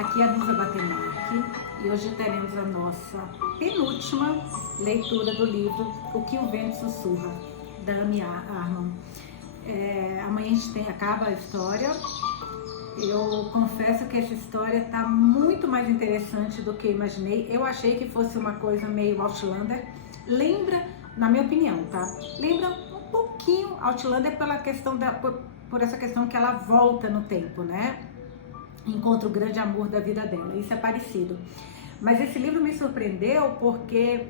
Aqui é a Nusa Batemarque e hoje teremos a nossa penúltima leitura do livro O que o Vento Sussurra, da Amy Arman. Amanhã a gente acaba a história. Eu confesso que essa história está muito mais interessante do que eu imaginei. Eu achei que fosse uma coisa meio Outlander. Lembra, na minha opinião, tá? Lembra um pouquinho Outlander por essa questão que ela volta no tempo, né? Encontra o grande amor da vida dela. Isso é parecido. Mas esse livro me surpreendeu porque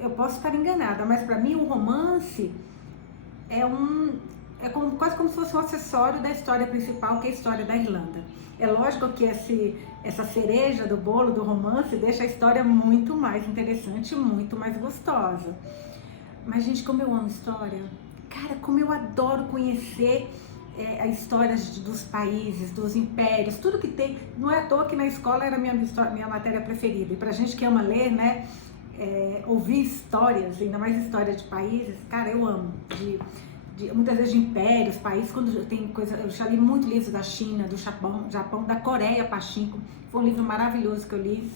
eu posso estar enganada, mas para mim o romance quase como se fosse um acessório da história principal, que é a história da Irlanda. É lógico que essa cereja do bolo do romance deixa a história muito mais interessante, muito mais gostosa. Mas, gente, como eu amo história. Cara, como eu adoro conhecer as histórias dos países, dos impérios, tudo que tem. Não é à toa que na escola era minha matéria preferida. E pra gente que ama ler, né, ouvir histórias, ainda mais história de países, cara, eu amo. Muitas vezes de impérios, países, quando tem coisa. Eu já li muito livros da China, do Japão, da Coreia, Pachinko. Foi um livro maravilhoso que eu li,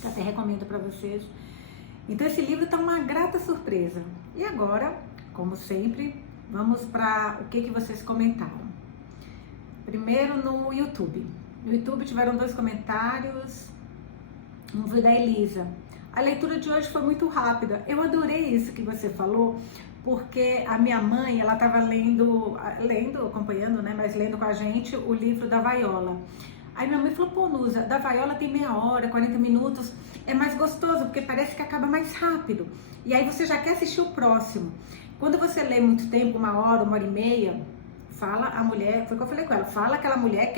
que até recomendo para vocês. Então esse livro tá uma grata surpresa. E agora, como sempre, vamos para o que vocês comentaram. Primeiro no YouTube. No YouTube tiveram 2 comentários. Um foi da Elisa. A leitura de hoje foi muito rápida. Eu adorei isso que você falou, porque a minha mãe, ela estava lendo, acompanhando, né, mas lendo com a gente o livro da Viola. Aí minha mãe falou, pô, Nusa, da Viola tem meia hora, 40 minutos, é mais gostoso, porque parece que acaba mais rápido. E aí você já quer assistir o próximo. Quando você lê muito tempo, 1 hora, 1 hora e meia, fala a mulher, foi o que eu falei com ela, fala aquela mulher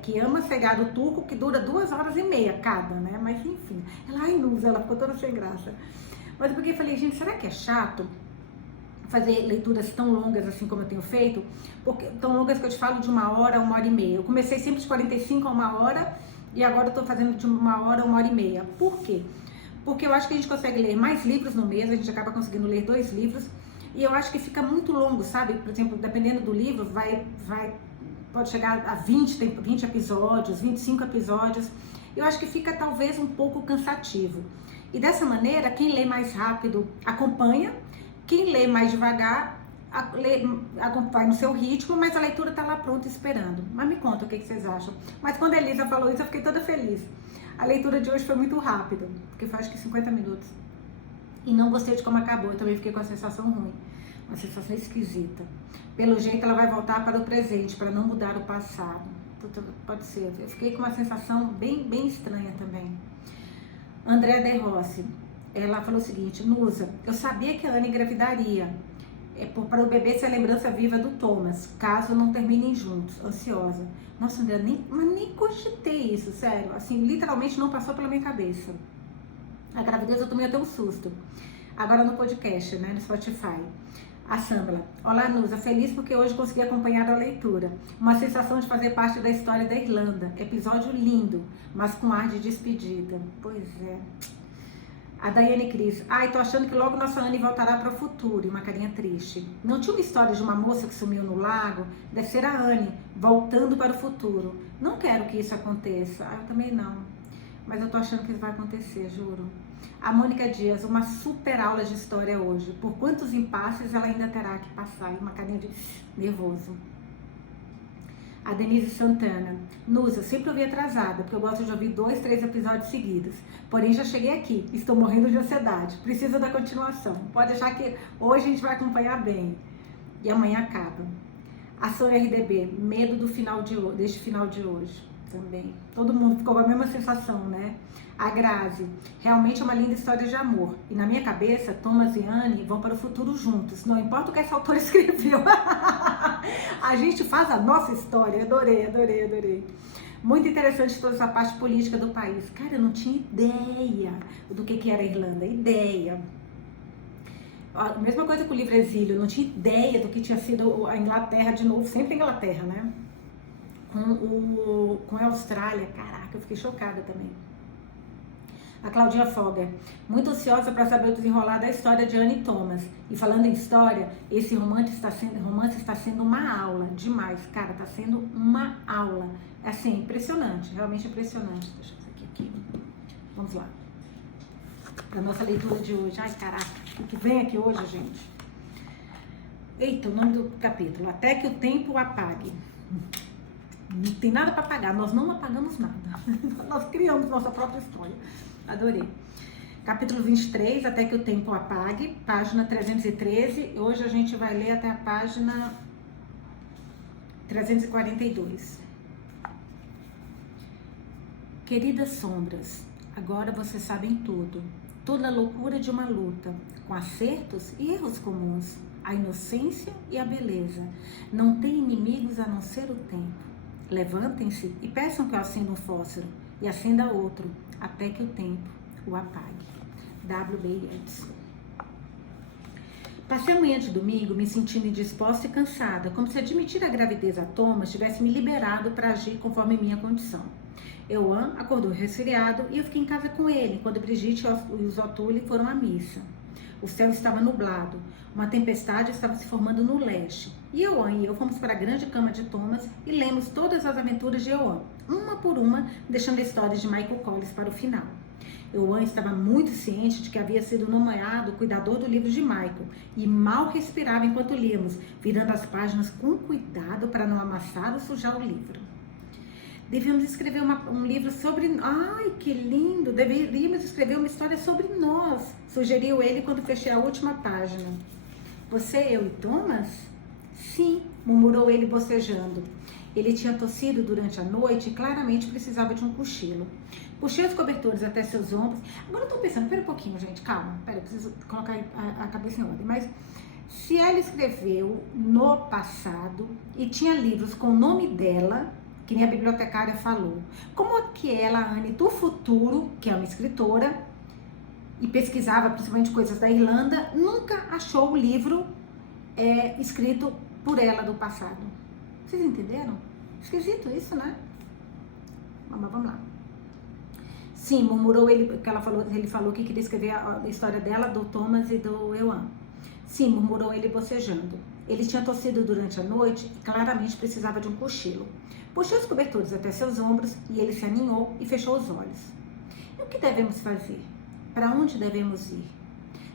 que ama seriado turco, que dura 2 horas e meia cada, né? Mas enfim, ela, ai, Nusa, ela ficou toda sem graça. Mas porque eu falei, gente, será que é chato fazer leituras tão longas assim como eu tenho feito? Porque, tão longas que eu te falo de 1 hora, 1 hora e meia. Eu comecei sempre de 45 a 1 hora e agora eu tô fazendo de 1 hora, 1 hora e meia. Por quê? Porque eu acho que a gente consegue ler mais livros no mês, a gente acaba conseguindo ler 2 livros. E eu acho que fica muito longo, sabe? Por exemplo, dependendo do livro, pode chegar a 20 episódios, 25 episódios. Eu acho que fica talvez um pouco cansativo. E dessa maneira, quem lê mais rápido acompanha, quem lê mais devagar acompanha no seu ritmo, mas a leitura tá lá pronta esperando. Mas me conta o que vocês acham. Mas quando a Elisa falou isso, eu fiquei toda feliz. A leitura de hoje foi muito rápida, porque foi acho que 50 minutos. E não gostei de como acabou, eu também fiquei com a sensação ruim, uma sensação esquisita. Pelo jeito ela vai voltar para o presente, para não mudar o passado. Pode ser, eu fiquei com uma sensação bem estranha também. Andréa De Rossi, ela falou o seguinte, Nusa, eu sabia que a Anne engravidaria, para o bebê ser a lembrança viva do Thomas, caso não terminem juntos, ansiosa. Nossa, Andréa, nem cogitei isso, sério, assim, literalmente não passou pela minha cabeça. A gravidez eu tomei até um susto. Agora no podcast, né, no Spotify. A Sandra, olá Nusa, feliz porque hoje consegui acompanhar a leitura. Uma sensação de fazer parte da história da Irlanda. Episódio lindo, mas com ar de despedida. Pois é. A Daiane Cris, ai, tô achando que logo nossa Anne voltará para o futuro. E uma carinha triste. Não tinha uma história de uma moça que sumiu no lago? Deve ser a Anne, voltando para o futuro. Não quero que isso aconteça. Eu também não. Mas eu tô achando que isso vai acontecer, juro. A Mônica Dias, uma super aula de história hoje. Por quantos impasses ela ainda terá que passar? Uma carinha de nervoso. A Denise Santana, Nusa, sempre ouvi atrasada, porque eu gosto de ouvir 2, 3 episódios seguidos. Porém, já cheguei aqui, estou morrendo de ansiedade. Preciso da continuação. Pode achar que hoje a gente vai acompanhar bem. E amanhã acaba. A Sônia RDB, medo deste final de hoje. Também. Todo mundo ficou com a mesma sensação, né? A Grazi, realmente é uma linda história de amor. E na minha cabeça, Thomas e Anne vão para o futuro juntos. Não importa o que essa autora escreveu. A gente faz a nossa história. Adorei. Muito interessante toda essa parte política do país. Cara, eu não tinha ideia do que era a Irlanda. Ideia. A mesma coisa com o livro Exílio. Eu não tinha ideia do que tinha sido a Inglaterra de novo. Sempre a Inglaterra, né? Com a Austrália, caraca, eu fiquei chocada também. A Claudinha Fogger, muito ansiosa para saber o desenrolar da história de Anne Thomas. E falando em história, esse romance está sendo uma aula demais. Cara, está sendo uma aula. É assim, impressionante, realmente impressionante. Deixa eu ver aqui. Vamos lá. Para nossa leitura de hoje. Ai, caraca, o que vem aqui hoje, gente? Eita, o nome do capítulo. Até que o tempo apague. Não tem nada para apagar, nós não apagamos nada. Nós criamos nossa própria história. Adorei. Capítulo 23, Até que o tempo apague, página 313. Hoje a gente vai ler até a página 342. Queridas sombras, agora vocês sabem tudo. Toda a loucura de uma luta, com acertos e erros comuns, a inocência e a beleza. Não tem inimigos a não ser o tempo. Levantem-se e peçam que eu acenda um fósforo e acenda outro, até que o tempo o apague. W.B. Yeats. Passei a manhã de domingo me sentindo indisposta e cansada, como se admitir a gravidez a Thomas tivesse me liberado para agir conforme minha condição. Euan acordou resfriado e eu fiquei em casa com ele, quando Brigitte e os Otuli foram à missa. O céu estava nublado, uma tempestade estava se formando no leste, e Euan e eu fomos para a grande cama de Thomas e lemos todas as aventuras de Euan, uma por uma, deixando a história de Michael Collins para o final. Euan estava muito ciente de que havia sido nomeado cuidador do livro de Michael, e mal respirava enquanto líamos, virando as páginas com cuidado para não amassar ou sujar o livro. Devíamos escrever um livro sobre... Ai, que lindo! Deveríamos escrever uma história sobre nós, sugeriu ele quando fechei a última página. Você, eu e Thomas? Sim, murmurou ele bocejando. Ele tinha tossido durante a noite e claramente precisava de um cochilo. Puxei os cobertores até seus ombros. Agora eu tô pensando, pera um pouquinho, gente, calma. Pera, eu preciso colocar a cabeça em ordem. Mas se ela escreveu no passado e tinha livros com o nome dela, que nem a bibliotecária falou, como é que ela, a Anne do futuro, que é uma escritora, e pesquisava principalmente coisas da Irlanda, nunca achou o livro escrito por ela do passado? Vocês entenderam? Esquisito isso, né? Mas vamos lá. Sim, murmurou ele, que ele falou que queria escrever a história dela, do Thomas e do Euan. Sim, murmurou ele bocejando. Ele tinha tossido durante a noite e claramente precisava de um cochilo. Puxou os cobertores até seus ombros e ele se aninhou e fechou os olhos. E o que devemos fazer? Para onde devemos ir?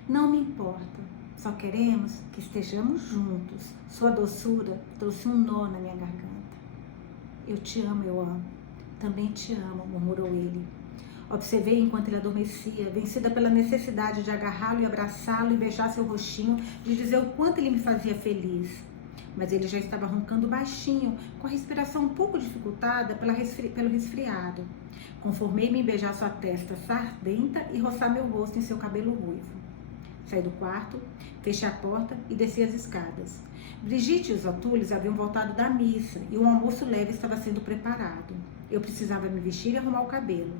Não me importa, só queremos que estejamos juntos. Sua doçura trouxe um nó na minha garganta. Eu te amo, eu amo. Também te amo, murmurou ele. Observei enquanto ele adormecia, vencida pela necessidade de agarrá-lo e abraçá-lo e beijar seu rostinho, de dizer o quanto ele me fazia feliz. Mas ele já estava roncando baixinho, com a respiração um pouco dificultada pelo resfriado. Conformei-me em beijar sua testa sardenta e roçar meu rosto em seu cabelo ruivo. Saí do quarto, fechei a porta e desci as escadas. Brigitte e os Otules haviam voltado da missa e um almoço leve estava sendo preparado. Eu precisava me vestir e arrumar o cabelo.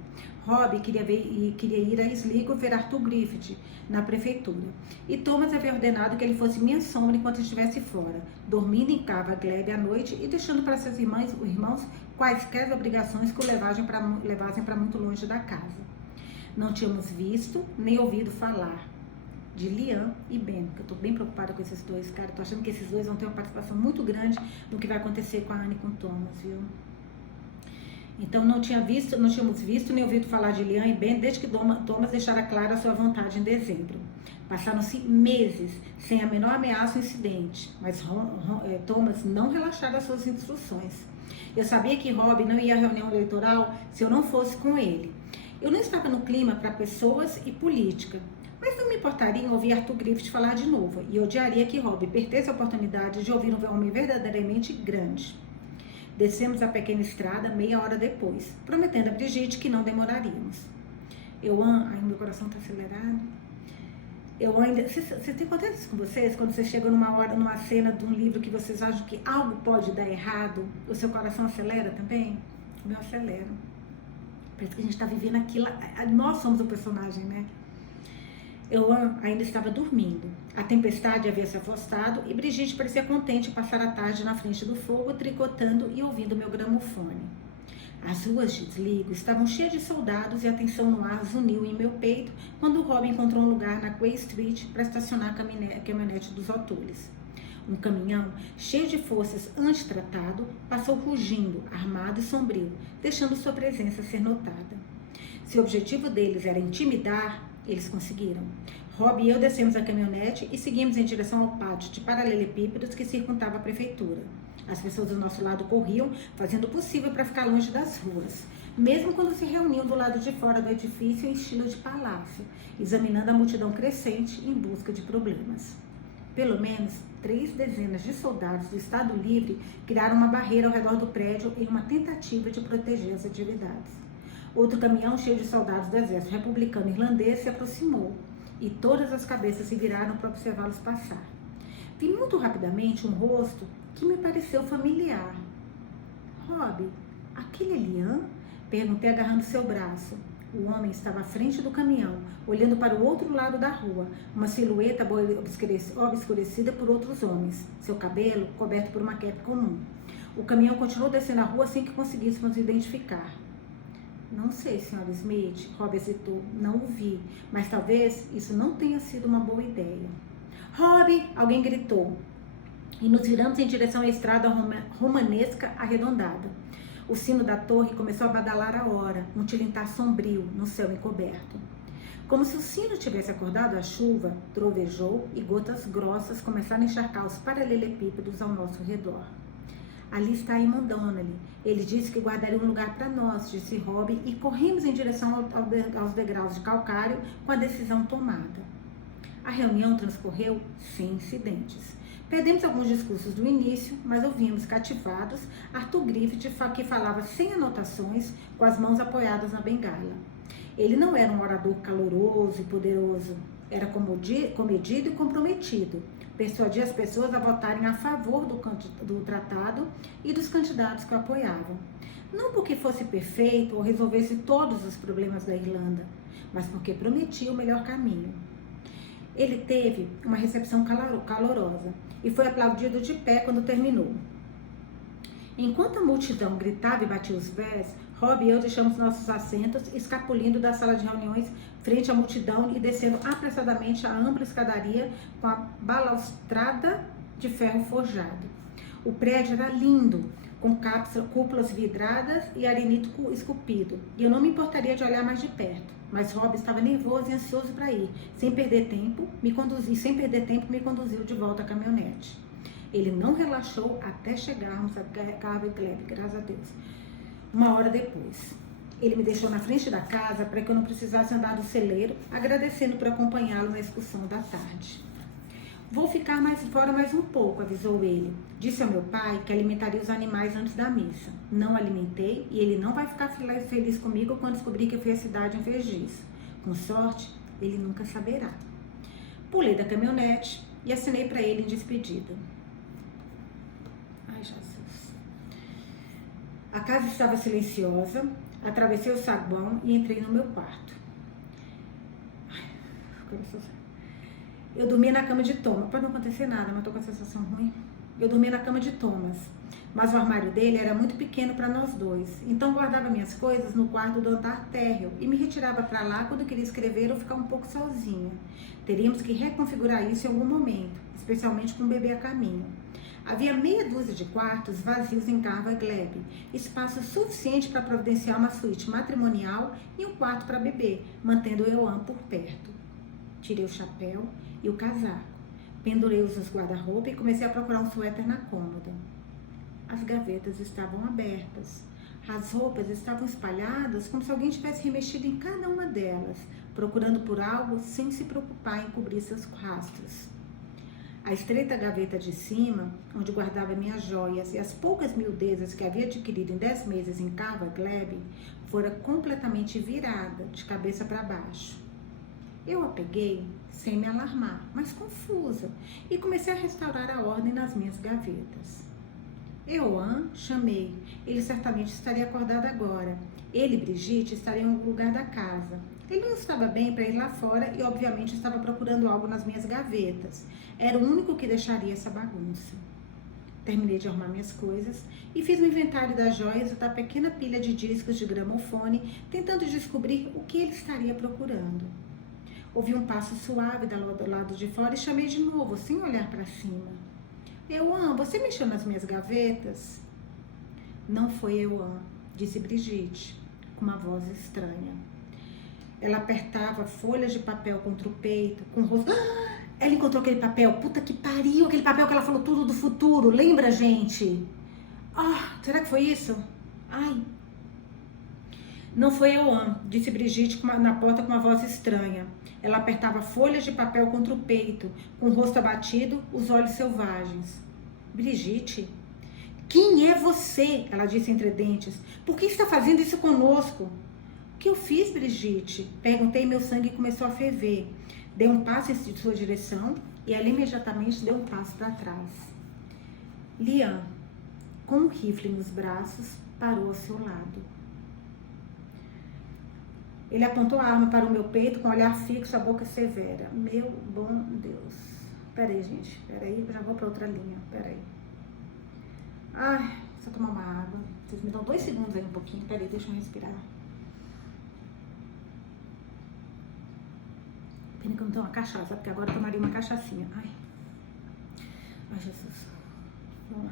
Robbie queria ir a Sligo ver Arthur Griffith na prefeitura. E Thomas havia ordenado que ele fosse minha sombra enquanto estivesse fora, dormindo em Cava Glebe à noite e deixando para seus irmãos quaisquer obrigações que o levassem para muito longe da casa. Não tínhamos visto nem ouvido falar de Liam e Ben, porque eu tô bem preocupada com esses dois, cara. Tô achando que esses dois vão ter uma participação muito grande no que vai acontecer com a Anne e com o Thomas, viu? Então não tínhamos visto nem ouvido falar de Liam e Ben desde que Thomas deixara clara a sua vontade em dezembro. Passaram-se meses sem a menor ameaça ou incidente, mas Thomas não relaxara as suas instruções. Eu sabia que Robbie não ia à reunião eleitoral se eu não fosse com ele. Eu não estava no clima para pessoas e política, mas não me importaria em ouvir Arthur Griffith falar de novo, e odiaria que Robbie perdesse a oportunidade de ouvir um homem verdadeiramente grande. Descemos a pequena estrada meia hora depois, prometendo a Brigitte que não demoraríamos. Ai, meu coração está acelerado. Você tem acontece com vocês? Quando você chega numa cena de um livro que vocês acham que algo pode dar errado, o seu coração acelera também? O meu acelera. Parece que a gente está vivendo aquilo, nós somos o personagem, né? Euan ainda estava dormindo. A tempestade havia se afastado e Brigitte parecia contente em passar a tarde na frente do fogo, tricotando e ouvindo meu gramofone. As ruas de Sligo estavam cheias de soldados e a tensão no ar zuniu em meu peito quando Rob encontrou um lugar na Quay Street para estacionar a caminhonete dos O'Toole's. Um caminhão cheio de forças antitratado passou rugindo, armado e sombrio, deixando sua presença ser notada. Se o objetivo deles era intimidar, eles conseguiram. Rob e eu descemos a caminhonete e seguimos em direção ao pátio de paralelepípedos que circundava a prefeitura. As pessoas do nosso lado corriam, fazendo o possível para ficar longe das ruas, mesmo quando se reuniam do lado de fora do edifício em estilo de palácio, examinando a multidão crescente em busca de problemas. Pelo menos 3 dezenas de soldados do Estado Livre criaram uma barreira ao redor do prédio em uma tentativa de proteger as atividades. Outro caminhão cheio de soldados do exército republicano irlandês se aproximou e todas as cabeças se viraram para observá-los passar. Vi muito rapidamente um rosto que me pareceu familiar. Rob, aquele é Liam? Perguntei agarrando seu braço. O homem estava à frente do caminhão, olhando para o outro lado da rua, uma silhueta obscurecida por outros homens, seu cabelo coberto por uma cape comum. O caminhão continuou descendo a rua sem que conseguíssemos identificar. Não sei, Sr. Smith, Rob hesitou, não o vi, mas talvez isso não tenha sido uma boa ideia. Rob! Alguém gritou. E nos viramos em direção à estrada romanesca arredondada. O sino da torre começou a badalar a hora, um tilintar sombrio no céu encoberto. Como se o sino tivesse acordado a chuva, trovejou e gotas grossas começaram a encharcar os paralelepípedos ao nosso redor. Ali está Eamon Donnelly. Ele disse que guardaria um lugar para nós, disse Rob, e corrimos em direção aos degraus de calcário com a decisão tomada. A reunião transcorreu sem incidentes. Perdemos alguns discursos do início, mas ouvimos cativados Arthur Griffith, que falava sem anotações, com as mãos apoiadas na bengala. Ele não era um orador caloroso e poderoso, era comedido e comprometido. Persuadia as pessoas a votarem a favor do tratado e dos candidatos que o apoiavam. Não porque fosse perfeito ou resolvesse todos os problemas da Irlanda, mas porque prometia o melhor caminho. Ele teve uma recepção calorosa e foi aplaudido de pé quando terminou. Enquanto a multidão gritava e batia os pés, Rob e eu deixamos nossos assentos, escapulindo da sala de reuniões frente à multidão e descendo apressadamente a ampla escadaria com a balaustrada de ferro forjado. O prédio era lindo, com cúpulas vidradas e arenito esculpido, e eu não me importaria de olhar mais de perto. Mas Rob estava nervoso e ansioso para ir. Sem perder tempo, me conduziu de volta à caminhonete. Ele não relaxou até chegarmos a Carver Glebe, graças a Deus. 1 hora depois. Ele me deixou na frente da casa para que eu não precisasse andar do celeiro, agradecendo por acompanhá-lo na excursão da tarde. Vou ficar fora mais um pouco, avisou ele. Disse ao meu pai que alimentaria os animais antes da missa. Não alimentei e ele não vai ficar feliz comigo quando descobrir que eu fui à cidade em vez disso. Com sorte, ele nunca saberá. Pulei da caminhonete e assinei para ele em despedida. Ai, Jesus. A casa estava silenciosa, atravessei o saguão e entrei no meu quarto. Ai, eu dormia na cama de Thomas. Pode não acontecer nada, mas tô com a sensação ruim. Eu dormia na cama de Thomas, mas o armário dele era muito pequeno para nós dois. Então guardava minhas coisas no quarto do andar térreo e me retirava para lá quando queria escrever ou ficar um pouco sozinha. Teríamos que reconfigurar isso em algum momento, especialmente com o bebê a caminho. Havia meia dúzia de quartos vazios em Carver Glebe, espaço suficiente para providenciar uma suíte matrimonial e um quarto para bebê, mantendo Eoan por perto. Tirei o chapéu e o casaco, pendurei-os nos guarda-roupa e comecei a procurar um suéter na cômoda. As gavetas estavam abertas. As roupas estavam espalhadas como se alguém tivesse remexido em cada uma delas, procurando por algo sem se preocupar em cobrir seus rastros. A estreita gaveta de cima, onde guardava minhas joias e as poucas miudezas que havia adquirido em 10 meses em Carver Glebe, fora completamente virada, de cabeça para baixo. Eu a peguei sem me alarmar, mas confusa, e comecei a restaurar a ordem nas minhas gavetas. Eoan, chamei. Ele certamente estaria acordado agora. Ele e Brigitte estariam em algum lugar da casa. Ele não estava bem para ir lá fora e, obviamente, estava procurando algo nas minhas gavetas. Era o único que deixaria essa bagunça. Terminei de arrumar minhas coisas e fiz um inventário das joias e da pequena pilha de discos de gramofone, tentando descobrir o que ele estaria procurando. Ouvi um passo suave do lado de fora e chamei de novo, sem olhar para cima. Euan, você mexeu nas minhas gavetas? Não foi Euan, disse Brigitte, com uma voz estranha. Ela apertava folhas de papel contra o peito, com o rosto... Ela encontrou aquele papel, puta que pariu, aquele papel que ela falou tudo do futuro, lembra, gente? Será que foi isso? Ai. Não foi Euan, disse Brigitte na porta com uma voz estranha. Ela apertava folhas de papel contra o peito, com o rosto abatido, os olhos selvagens. Brigitte? Quem é você? Ela disse entre dentes. Por que está fazendo isso conosco? O que eu fiz, Brigitte? Perguntei e meu sangue começou a ferver. Dei um passo em sua direção e ela imediatamente deu um passo para trás. Liam, com um rifle nos braços, parou ao seu lado. Ele apontou a arma para o meu peito com um olhar fixo, a boca severa. Meu bom Deus. Peraí, gente. Peraí, já vou para outra linha. Peraí. Ai, só tomar uma água. Vocês me dão 2 segundos aí um pouquinho. Peraí, deixa eu respirar. Pena que eu não tenho uma cachaça, porque agora eu tomaria uma cachaçinha. Ai, Jesus. Vamos lá.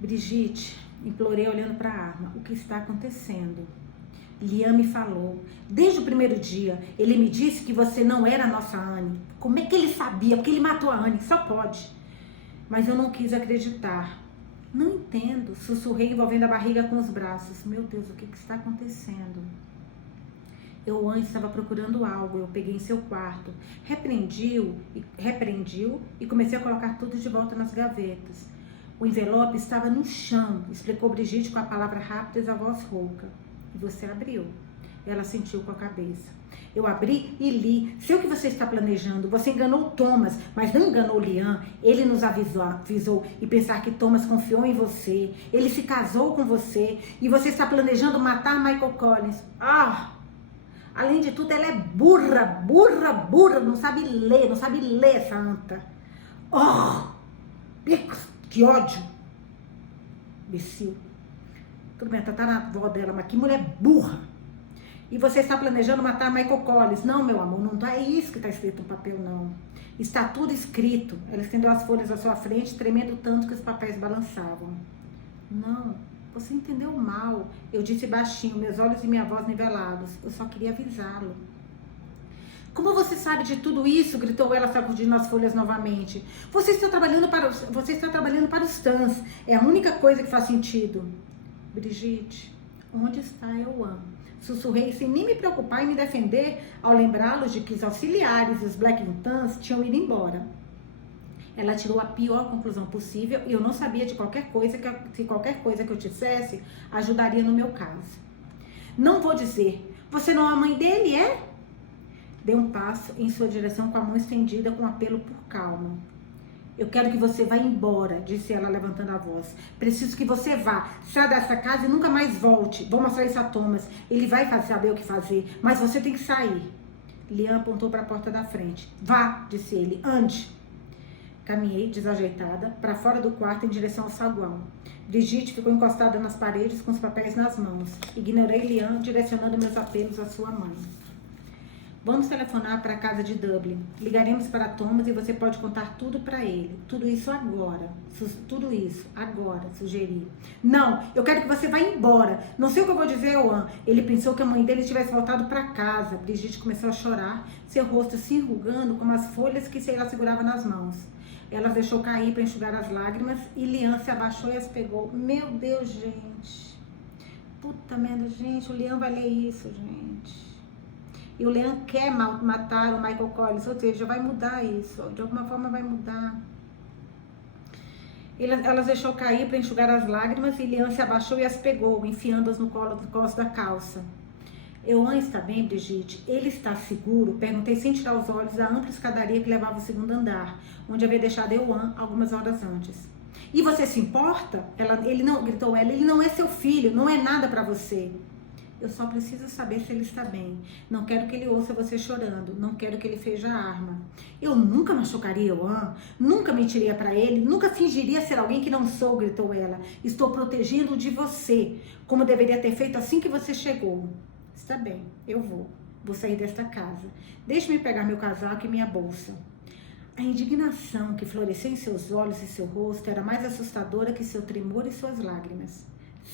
Brigitte, implorei olhando para a arma. O que está acontecendo? Liam me falou. Desde o primeiro dia, ele me disse que você não era a nossa Anne. Como é que ele sabia? Porque ele matou a Anne, só pode. Mas eu não quis acreditar. Não entendo, sussurrei envolvendo a barriga com os braços. Meu Deus, o que está acontecendo? Eu antes estava procurando algo, eu peguei em seu quarto, repreendi-o e comecei a colocar tudo de volta nas gavetas. O envelope estava no chão, explicou Brigitte com a palavra rápida e a voz rouca. E você abriu. Ela sentiu com a cabeça. Eu abri e li. Sei o que você está planejando. Você enganou Thomas, mas não enganou Liam. Ele nos avisou e pensar que Thomas confiou em você. Ele se casou com você e você está planejando matar Michael Collins. Além de tudo, ela é burra, não sabe ler essa anta. Que ódio. Imbecil. Tudo bem, tá na avó dela, mas que mulher burra. E você está planejando matar Michael Collins. Não, meu amor, não é isso que está escrito no papel, não. Está tudo escrito. Ela estendeu as folhas à sua frente, tremendo tanto que os papéis balançavam. Não. Você entendeu mal. Eu disse baixinho, meus olhos e minha voz nivelados. Eu só queria avisá-lo. Como você sabe de tudo isso? Gritou ela, sacudindo as folhas novamente. Você está trabalhando para os Tans. É a única coisa que faz sentido. Brigitte, onde está Euan? Sussurrei sem nem me preocupar em me defender ao lembrá-los de que os auxiliares e os Blackingtons tinham ido embora. Ela tirou a pior conclusão possível e eu não sabia de qualquer coisa se qualquer coisa que eu dissesse ajudaria no meu caso. Não vou dizer. Você não é a mãe dele, é? Dei um passo em sua direção com a mão estendida com apelo por calma. Eu quero que você vá embora, disse ela levantando a voz. Preciso que você vá. Saia dessa casa e nunca mais volte. Vou mostrar isso a Thomas. Ele vai saber o que fazer, mas você tem que sair. Liam apontou para a porta da frente. Vá, disse ele. Ande. Caminhei, desajeitada, para fora do quarto em direção ao saguão. Brigitte ficou encostada nas paredes com os papéis nas mãos. Ignorei Liam, direcionando meus apelos à sua mãe. Vamos telefonar para a casa de Dublin. Ligaremos para Thomas e você pode contar tudo para ele. Tudo isso agora. Sugeri. Não, eu quero que você vá embora. Não sei o que eu vou dizer, Euan. Ele pensou que a mãe dele tivesse voltado para casa. Brigitte começou a chorar, seu rosto se enrugando como as folhas que ela segurava nas mãos. Ela deixou cair para enxugar as lágrimas e Liam se abaixou e as pegou. Meu Deus, gente. Puta merda, gente. O Liam vai ler isso, gente. E o Liam quer matar o Michael Collins. Ou seja, vai mudar isso. De alguma forma vai mudar. Ela deixou cair para enxugar as lágrimas e Liam se abaixou e as pegou, enfiando-as no colo da calça. Euan está bem, Brigitte? Ele está seguro? Perguntei sem tirar os olhos da ampla escadaria que levava ao segundo andar, onde havia deixado Euan algumas horas antes. E você se importa? Gritou ela, ele não é seu filho, não é nada para você. Eu só preciso saber se ele está bem. Não quero que ele ouça você chorando. Não quero que ele veja a arma. Eu nunca machucaria o An. Nunca mentiria para ele. Nunca fingiria ser alguém que não sou, gritou ela. Estou protegendo de você, como deveria ter feito assim que você chegou. Está bem, eu vou. Vou sair desta casa. Deixe-me pegar meu casaco e minha bolsa. A indignação que floresceu em seus olhos e seu rosto era mais assustadora que seu tremor e suas lágrimas.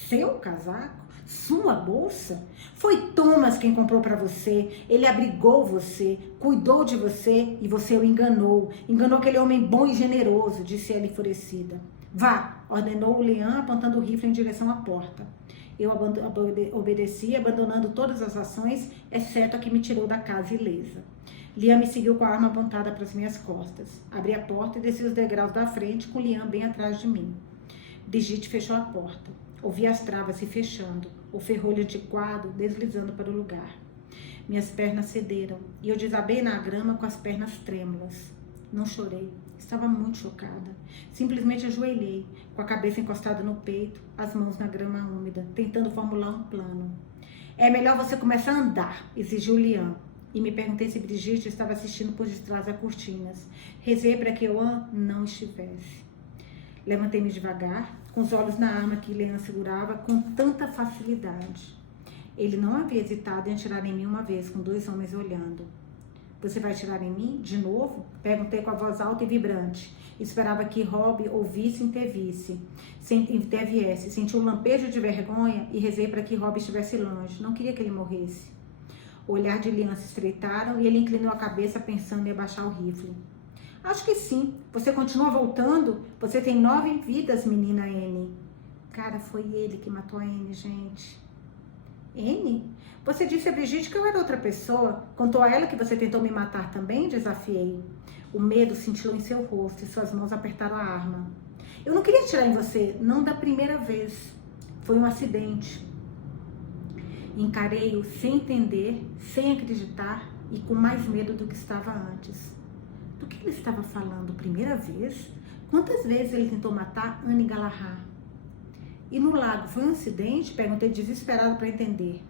Seu casaco? Sua bolsa? Foi Thomas quem comprou para você. Ele abrigou você, cuidou de você e você o enganou. Enganou aquele homem bom e generoso, disse ela enfurecida. Vá, ordenou o Liam, apontando o rifle em direção à porta. Eu obedeci, abandonando todas as ações, exceto a que me tirou da casa ilesa. Liam me seguiu com a arma apontada para as minhas costas. Abri a porta e desci os degraus da frente, com Liam bem atrás de mim. Brigitte fechou a porta. Ouvi as travas se fechando, o ferrolho antiquado deslizando para o lugar. Minhas pernas cederam e eu desabei na grama com as pernas trêmulas. Não chorei, estava muito chocada. Simplesmente ajoelhei, com a cabeça encostada no peito, as mãos na grama úmida, tentando formular um plano. É melhor você começar a andar, exigiu Liam. E me perguntei se Brigitte estava assistindo por detrás das cortinas. Rezei para que Oan não estivesse. Levantei-me devagar, com os olhos na arma que Liam segurava com tanta facilidade. Ele não havia hesitado em atirar em mim uma vez, com 2 homens olhando. Você vai atirar em mim? De novo? Perguntei com a voz alta e vibrante. Esperava que Rob ouvisse e interviesse. Senti um lampejo de vergonha e rezei para que Rob estivesse longe. Não queria que ele morresse. O olhar de Liam se estreitaram e ele inclinou a cabeça pensando em abaixar o rifle. Acho que sim. Você continua voltando? Você tem 9 vidas, menina Anne. Cara, foi ele que matou a Anne, gente. Anne? Você disse a Brigitte que eu era outra pessoa. Contou a ela que você tentou me matar também? Desafiei. O medo cintilou em seu rosto e suas mãos apertaram a arma. Eu não queria atirar em você, não da primeira vez. Foi um acidente. Encarei-o sem entender, sem acreditar e com mais medo do que estava antes. Do que ele estava falando? Primeira vez? Quantas vezes ele tentou matar Anne Galahad? E no lago, foi um acidente? Perguntei desesperado para entender.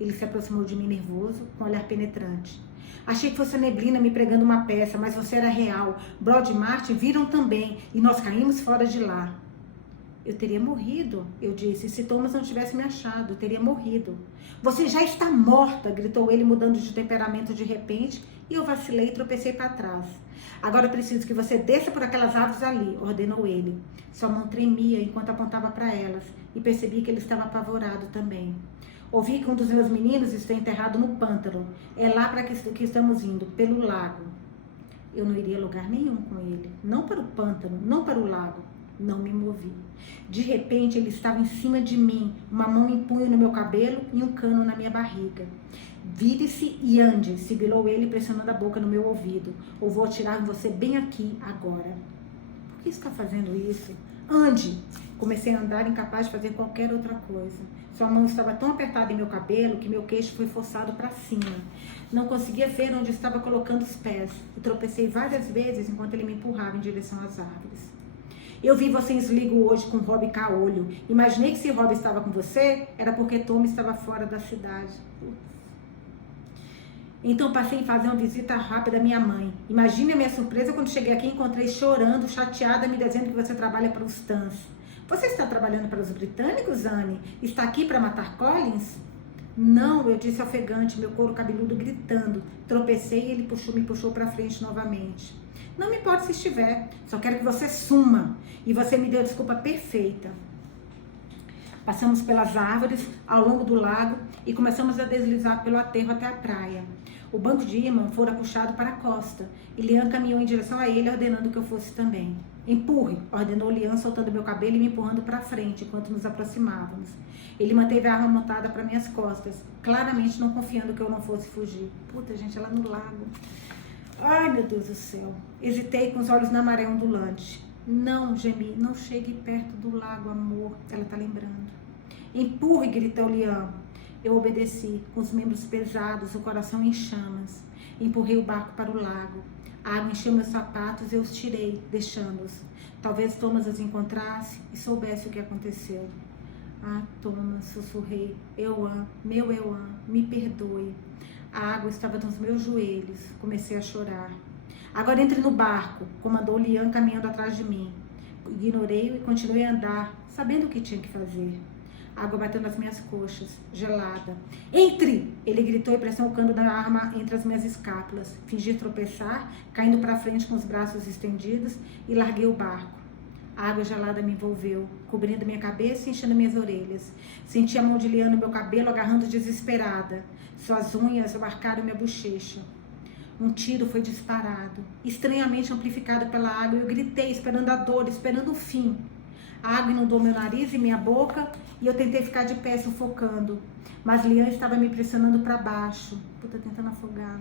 Ele se aproximou de mim nervoso, com um olhar penetrante. Achei que fosse a neblina me pregando uma peça, mas você era real. Brod e Martin viram também e nós caímos fora de lá. Eu teria morrido, eu disse. Se Thomas não tivesse me achado, eu teria morrido. Você já está morta, gritou ele, mudando de temperamento de repente, e eu vacilei e tropecei para trás. Agora eu preciso que você desça por aquelas árvores ali, ordenou ele. Sua mão tremia enquanto apontava para elas, e percebi que ele estava apavorado também. Ouvi que um dos meus meninos está enterrado no pântano. É lá para que estamos indo, pelo lago. Eu não iria a lugar nenhum com ele. Não para o pântano, não para o lago. Não me movi. De repente, ele estava em cima de mim, uma mão em punho no meu cabelo e um cano na minha barriga. Vire-se e ande, sibilou ele, pressionando a boca no meu ouvido. Ou vou atirar em você bem aqui, agora. Por que está fazendo isso? Ande! Comecei a andar, incapaz de fazer qualquer outra coisa. Sua mão estava tão apertada em meu cabelo que meu queixo foi forçado para cima. Não conseguia ver onde estava colocando os pés. E tropecei várias vezes enquanto ele me empurrava em direção às árvores. Eu vi você em Sligo hoje com Rob Caolho. Imaginei que se Rob estava com você, era porque Tom estava fora da cidade. Então passei em fazer uma visita rápida à minha mãe. Imagine a minha surpresa quando cheguei aqui e encontrei chorando, chateada, me dizendo que você trabalha para os Tans. Você está trabalhando para os britânicos, Anne? Está aqui para matar Collins? Não, eu disse ofegante, meu couro cabeludo gritando. Tropecei e ele me puxou para frente novamente. Não me importa se estiver, só quero que você suma. E você me deu a desculpa perfeita. Passamos pelas árvores, ao longo do lago, e começamos a deslizar pelo aterro até a praia. O banco de imã fora puxado para a costa, e Liam caminhou em direção a ele, ordenando que eu fosse também. Empurre, ordenou Liam, soltando meu cabelo e me empurrando para frente, enquanto nos aproximávamos. Ele manteve a arma montada para minhas costas, claramente não confiando que eu não fosse fugir. Puta, gente, ela no lago. Ai, meu Deus do céu. Hesitei com os olhos na maré ondulante. Não, gemi, não chegue perto do lago, amor. Ela tá lembrando. Empurre, gritou Liam. Eu obedeci, com os membros pesados, o coração em chamas. Empurrei o barco para o lago. A água encheu meus sapatos e eu os tirei, deixando-os. Talvez Thomas os encontrasse e soubesse o que aconteceu. Ah, Thomas, sussurrei. Euan, meu Euan, me perdoe. A água estava nos meus joelhos. Comecei a chorar. Agora entre no barco, comandou Lian caminhando atrás de mim. Ignorei-o e continuei a andar, sabendo o que tinha que fazer. A água bateu nas minhas coxas, gelada. Entre! Ele gritou e pressão o cano da arma entre as minhas escápulas. Fingi tropeçar, caindo para frente com os braços estendidos e larguei o barco. A água gelada me envolveu, cobrindo minha cabeça e enchendo minhas orelhas. Senti a mão de Lian no meu cabelo, agarrando desesperada. Suas unhas marcaram minha bochecha. Um tiro foi disparado, estranhamente amplificado pela água, e eu gritei, esperando a dor, esperando o fim. A água inundou meu nariz e minha boca, e eu tentei ficar de pé, sufocando. Mas Lian estava me pressionando para baixo. Puta, tentando afogá-la.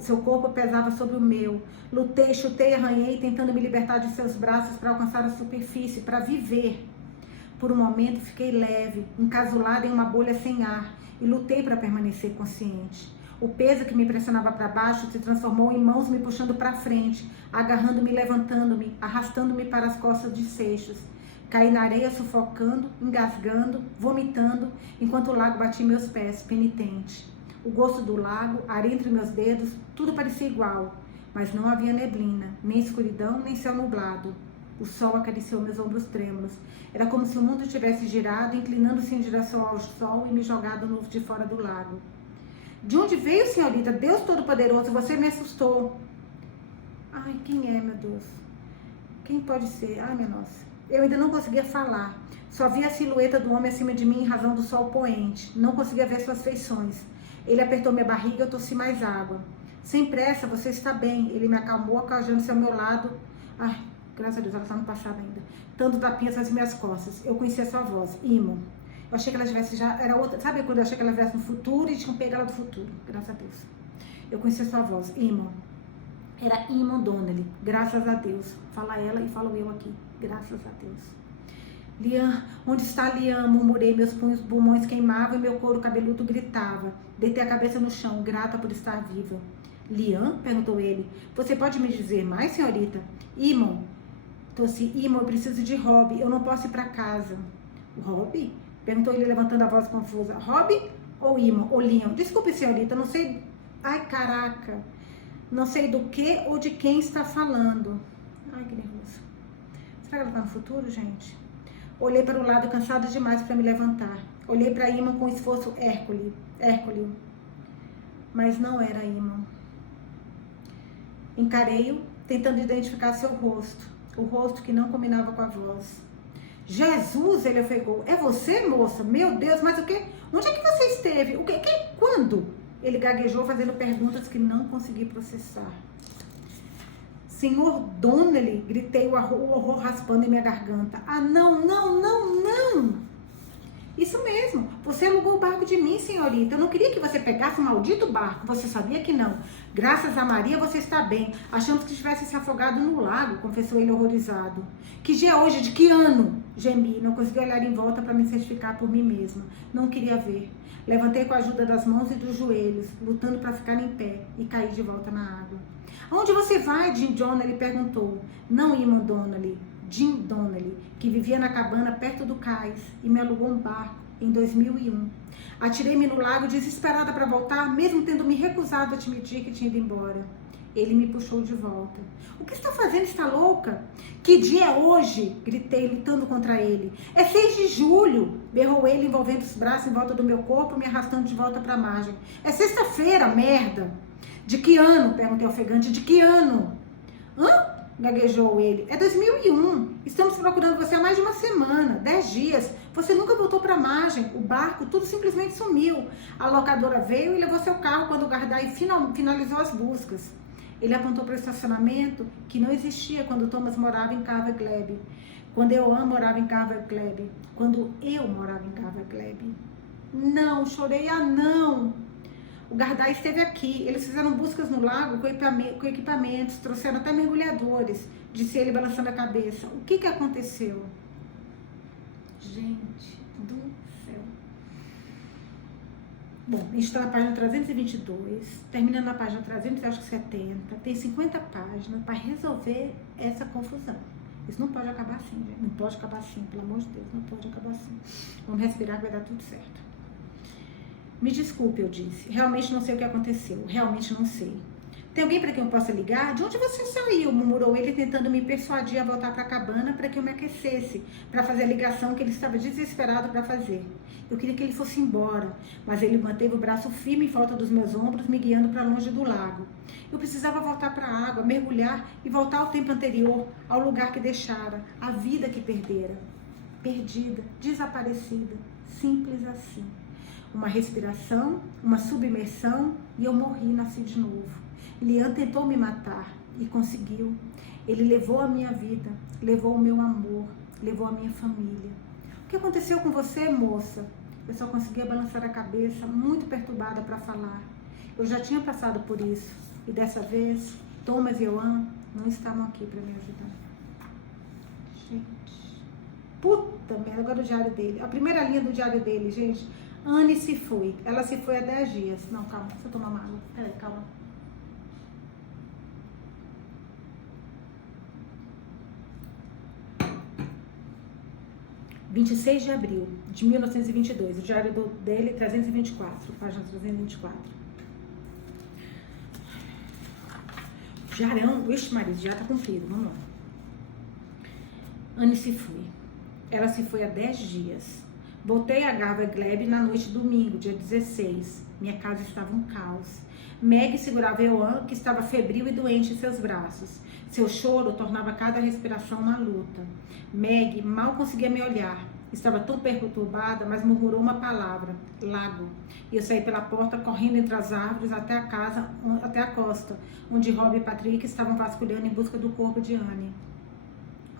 Seu corpo pesava sobre o meu. Lutei, chutei, arranhei, tentando me libertar de seus braços para alcançar a superfície, para viver. Por um momento, fiquei leve, encasulada em uma bolha sem ar, e lutei para permanecer consciente. O peso que me pressionava para baixo se transformou em mãos me puxando para frente, agarrando-me, levantando-me, arrastando-me para as costas de seixos. Caí na areia sufocando, engasgando, vomitando, enquanto o lago batia em meus pés, penitente. O gosto do lago, areia entre meus dedos, tudo parecia igual, mas não havia neblina, nem escuridão, nem céu nublado. O sol acariciou meus ombros trêmulos. Era como se o mundo tivesse girado, inclinando-se em direção ao sol e me jogado de fora do lago. De onde veio, senhorita? Deus Todo-Poderoso, você me assustou. Ai, quem é, meu Deus? Quem pode ser? Ai, minha nossa. Eu ainda não conseguia falar. Só via a silhueta do homem acima de mim em razão do sol poente. Não conseguia ver suas feições. Ele apertou minha barriga e eu tossi mais água. Sem pressa, você está bem. Ele me acalmou, acalmando-se ao meu lado. Ai, graças a Deus, ela está no passado ainda. Dando tapinhas nas minhas costas. Eu conhecia sua voz, Imo. Eu achei que ela tivesse já, era outra, sabe quando eu achei que ela estivesse no futuro e tinham pego ela do futuro, graças a Deus. Eu conheci a sua voz, Imo. Era Imo Donnelly, graças a Deus. Fala ela e falo eu aqui, graças a Deus. Lian, onde está Lian? Murmurei, meus pulmões queimavam e meu couro cabeludo gritava. Deitei a cabeça no chão, grata por estar viva. Lian? Perguntou ele. Você pode me dizer mais, senhorita? Imo. Tossi, Imo, eu preciso de Rob, eu não posso ir para casa. Rob? Perguntou ele, levantando a voz confusa. Rob ou Imo? Ou Liam? Desculpe, senhorita, não sei... Ai, caraca. Não sei do que ou de quem está falando. Ai, que nervoso. Será que ela está no futuro, gente? Olhei para o lado, cansada demais para me levantar. Olhei para Imo com esforço hércules. Mas não era Imo. Encarei-o, tentando identificar seu rosto. O rosto que não combinava com a voz. Jesus, ele ofegou. É você, moça? Meu Deus, mas o quê? Onde é que você esteve? O quê? Quando? Ele gaguejou, fazendo perguntas que não consegui processar. Senhor Donnelly, gritei, o horror raspando em minha garganta. Ah, não, não, não, não! Isso mesmo, você alugou o barco de mim, senhorita. Eu não queria que você pegasse o maldito barco. Você sabia que não. Graças a Maria você está bem. Achamos que tivesse se afogado no lago, confessou ele horrorizado. Que dia é hoje? De que ano? Gemi, não consegui olhar em volta para me certificar por mim mesma. Não queria ver. Levantei com a ajuda das mãos e dos joelhos, lutando para ficar em pé, e caí de volta na água. Aonde você vai? Jim Donnelly perguntou. Não, Imo Donnelly. Jim Donnelly, que vivia na cabana perto do cais e me alugou um barco em 2001. Atirei-me no lago desesperada para voltar, mesmo tendo me recusado a admitir que tinha ido embora. Ele me puxou de volta. O que está fazendo? Está louca? Que dia é hoje? Gritei, lutando contra ele. É 6 de julho, berrou ele, envolvendo os braços em volta do meu corpo, me arrastando de volta para a margem. É sexta-feira, merda! De que ano? Perguntei ofegante. De que ano? Hã? Gaguejou ele. É 2001. Estamos procurando você há mais de uma semana, 10 dias. Você nunca voltou para a margem. O barco, tudo simplesmente sumiu. A locadora veio e levou seu carro quando o Gardai finalizou as buscas. Ele apontou para o estacionamento que não existia quando Thomas morava em Carver Glebe. Quando Euan morava em Carver Glebe. Quando eu morava em Carver Glebe. Não, chorei, não. O Gardai esteve aqui, eles fizeram buscas no lago com equipamentos, trouxeram até mergulhadores, disse ele balançando a cabeça. O que aconteceu? Gente do céu. Bom, a gente está na página 322, terminando na página 370, tem 50 páginas para resolver essa confusão. Isso não pode acabar assim, gente. Não pode acabar assim, pelo amor de Deus, não pode acabar assim. Vamos respirar, vai dar tudo certo. Me desculpe, eu disse. Realmente não sei o que aconteceu. Realmente não sei. Tem alguém para quem eu possa ligar? De onde você saiu? Murmurou ele, tentando me persuadir a voltar para a cabana para que eu me aquecesse, para fazer a ligação que ele estava desesperado para fazer. Eu queria que ele fosse embora, mas ele manteve o braço firme em volta dos meus ombros, me guiando para longe do lago. Eu precisava voltar para a água, mergulhar e voltar ao tempo anterior, ao lugar que deixara, à vida que perdera. Perdida, desaparecida, simples assim. Uma respiração, uma submersão e eu morri e nasci de novo. Lian tentou me matar e conseguiu. Ele levou a minha vida, levou o meu amor, levou a minha família. O que aconteceu com você, moça? Eu só conseguia balançar a cabeça, muito perturbada para falar. Eu já tinha passado por isso e dessa vez, Thomas e Ioan não estavam aqui para me ajudar. Gente, puta merda, agora o diário dele. A primeira linha do diário dele, gente. Anne se foi. Ela se foi há 10 dias. Não, calma, deixa eu tomar uma água. Peraí, calma. – 26 de abril de 1922, o diário dele, 324, página 324. Diarão, vixe Maria, já tá cumprido, vamos lá. Anne se foi. Ela se foi há 10 dias. Voltei a Garva Glebe na noite de domingo, dia 16. Minha casa estava um caos. Meg segurava Ioan, que estava febril e doente em seus braços. Seu choro tornava cada respiração uma luta. Meg mal conseguia me olhar. Estava tão perturbada, mas murmurou uma palavra, lago. E eu saí pela porta, correndo entre as árvores até a casa, até a costa, onde Rob e Patrick estavam vasculhando em busca do corpo de Anne.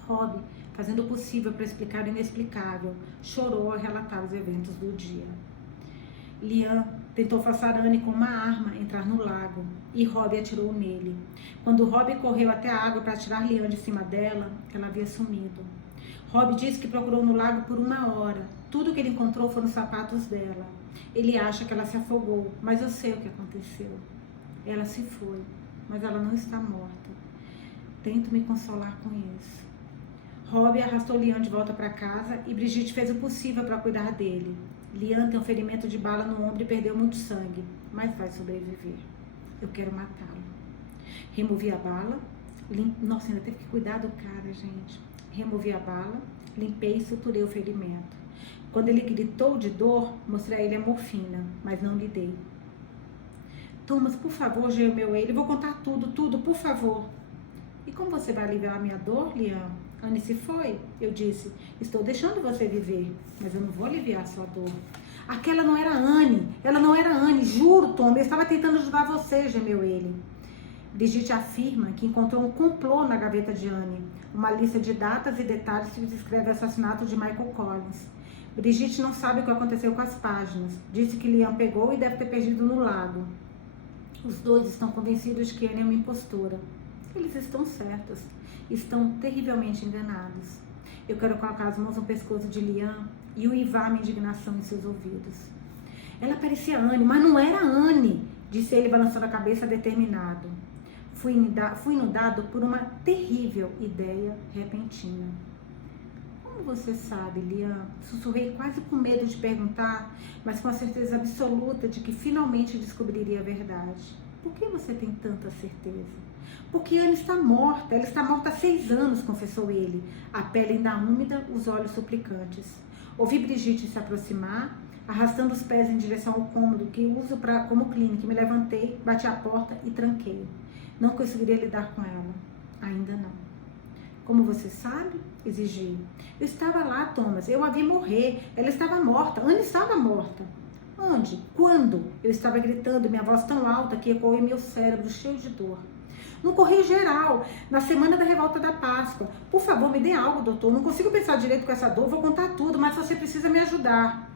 Rob, fazendo o possível para explicar o inexplicável, chorou ao relatar os eventos do dia. Lian tentou forçar Anne com uma arma a entrar no lago e Rob atirou nele. Quando Rob correu até a água para tirar Lian de cima dela, ela havia sumido. Rob disse que procurou no lago por 1 hora. Tudo que ele encontrou foram os sapatos dela. Ele acha que ela se afogou, mas eu sei o que aconteceu. Ela se foi, mas ela não está morta. Tento me consolar com isso. Rob arrastou Lian de volta para casa e Brigitte fez o possível para cuidar dele. Lian tem um ferimento de bala no ombro e perdeu muito sangue, mas vai sobreviver. Eu quero matá-lo. Removi a bala. Nossa, ainda teve que cuidar do cara, gente. Removi a bala, limpei e suturei o ferimento. Quando ele gritou de dor, mostrei a ele a morfina, mas não lhe dei. Thomas, por favor, gemeu ele. Vou contar tudo, por favor. E como você vai aliviar a minha dor, Lian? Anne se foi? Eu disse, estou deixando você viver, mas eu não vou aliviar a sua dor. Aquela não era Anne, ela não era Anne, juro, Tom, eu estava tentando ajudar você, gemeu ele. Brigitte afirma que encontrou um complô na gaveta de Anne, uma lista de datas e detalhes que descreve o assassinato de Michael Collins. Brigitte não sabe o que aconteceu com as páginas, disse que Lian pegou e deve ter perdido no lago. Os dois estão convencidos de que Anne é uma impostora. Eles estão certos. Estão terrivelmente enganados. Eu quero colocar as mãos no pescoço de Lian e uivar minha indignação em seus ouvidos. Ela parecia Anne, mas não era Anne, disse ele balançando a cabeça determinado. Fui inundado por uma terrível ideia repentina. Como você sabe, Lian? Sussurrei quase com medo de perguntar, mas com a certeza absoluta de que finalmente descobriria a verdade. Por que você tem tanta certeza? Porque Anne está morta, ela está morta há 6 anos, confessou ele, a pele ainda úmida, os olhos suplicantes. Ouvi Brigitte se aproximar, arrastando os pés em direção ao cômodo que uso como clínica. Me levantei, bati a porta e tranquei. Não conseguiria lidar com ela, ainda não. Como você sabe? Exigi. Eu estava lá, Thomas, eu a vi morrer, ela estava morta, Anne estava morta. Onde? Quando? Eu estava gritando, minha voz tão alta que ecoou em meu cérebro, cheio de dor. No Correio Geral, na semana da revolta da Páscoa. Por favor, me dê algo, doutor. Não consigo pensar direito com essa dor, vou contar tudo, mas você precisa me ajudar.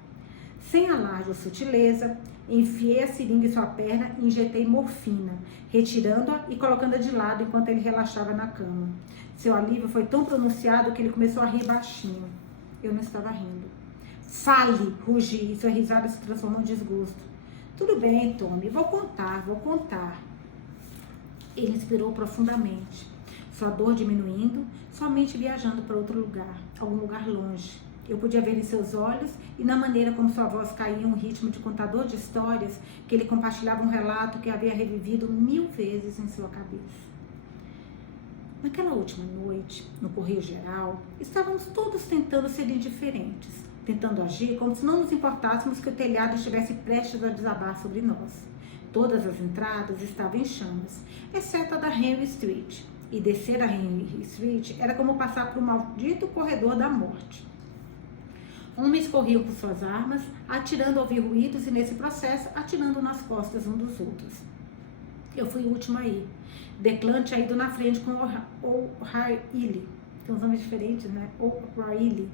Sem alarde ou sutileza, enfiei a seringa em sua perna e injetei morfina, retirando-a e colocando-a de lado enquanto ele relaxava na cama. Seu alívio foi tão pronunciado que ele começou a rir baixinho. Eu não estava rindo. Fale, rugi, e sua risada se transformou em desgosto. Tudo bem, Tommy, vou contar. Ele inspirou profundamente. sua dor diminuindo, somente viajando para outro lugar, algum lugar longe. Eu podia ver em seus olhos e na maneira como sua voz caía em um ritmo de contador de histórias, que ele compartilhava um relato que havia revivido 1000 vezes em sua cabeça. Naquela última noite, no Correio Geral, estávamos todos tentando ser indiferentes, tentando agir como se não nos importássemos que o telhado estivesse prestes a desabar sobre nós. Todas as entradas estavam em chamas, exceto a da Henry Street, e descer a Henry Street era como passar por um maldito corredor da morte. Homens corriam por suas armas, atirando ao ouvir ruídos e, nesse processo, atirando nas costas um dos outros. Eu fui o último a ir. Declan tinha ido na frente com O'Reilly. Tem uns nomes diferentes, né? O'Reilly.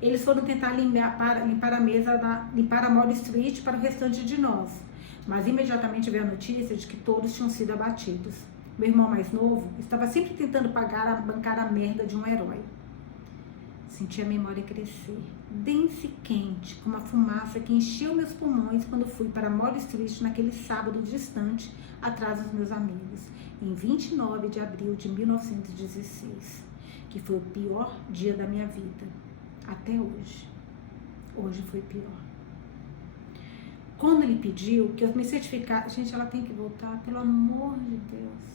Eles foram tentar limpar a mesa, limpar a Mall Street para o restante de nós. Mas imediatamente veio a notícia de que todos tinham sido abatidos. Meu irmão mais novo estava sempre tentando bancar a merda de um herói. Senti a memória crescer, densa e quente, com uma fumaça que encheu meus pulmões quando fui para Mall Street naquele sábado distante, atrás dos meus amigos, em 29 de abril de 1916, que foi o pior dia da minha vida, até hoje. Hoje foi pior. Quando ele pediu que eu me certificasse... Gente, ela tem que voltar, pelo amor de Deus.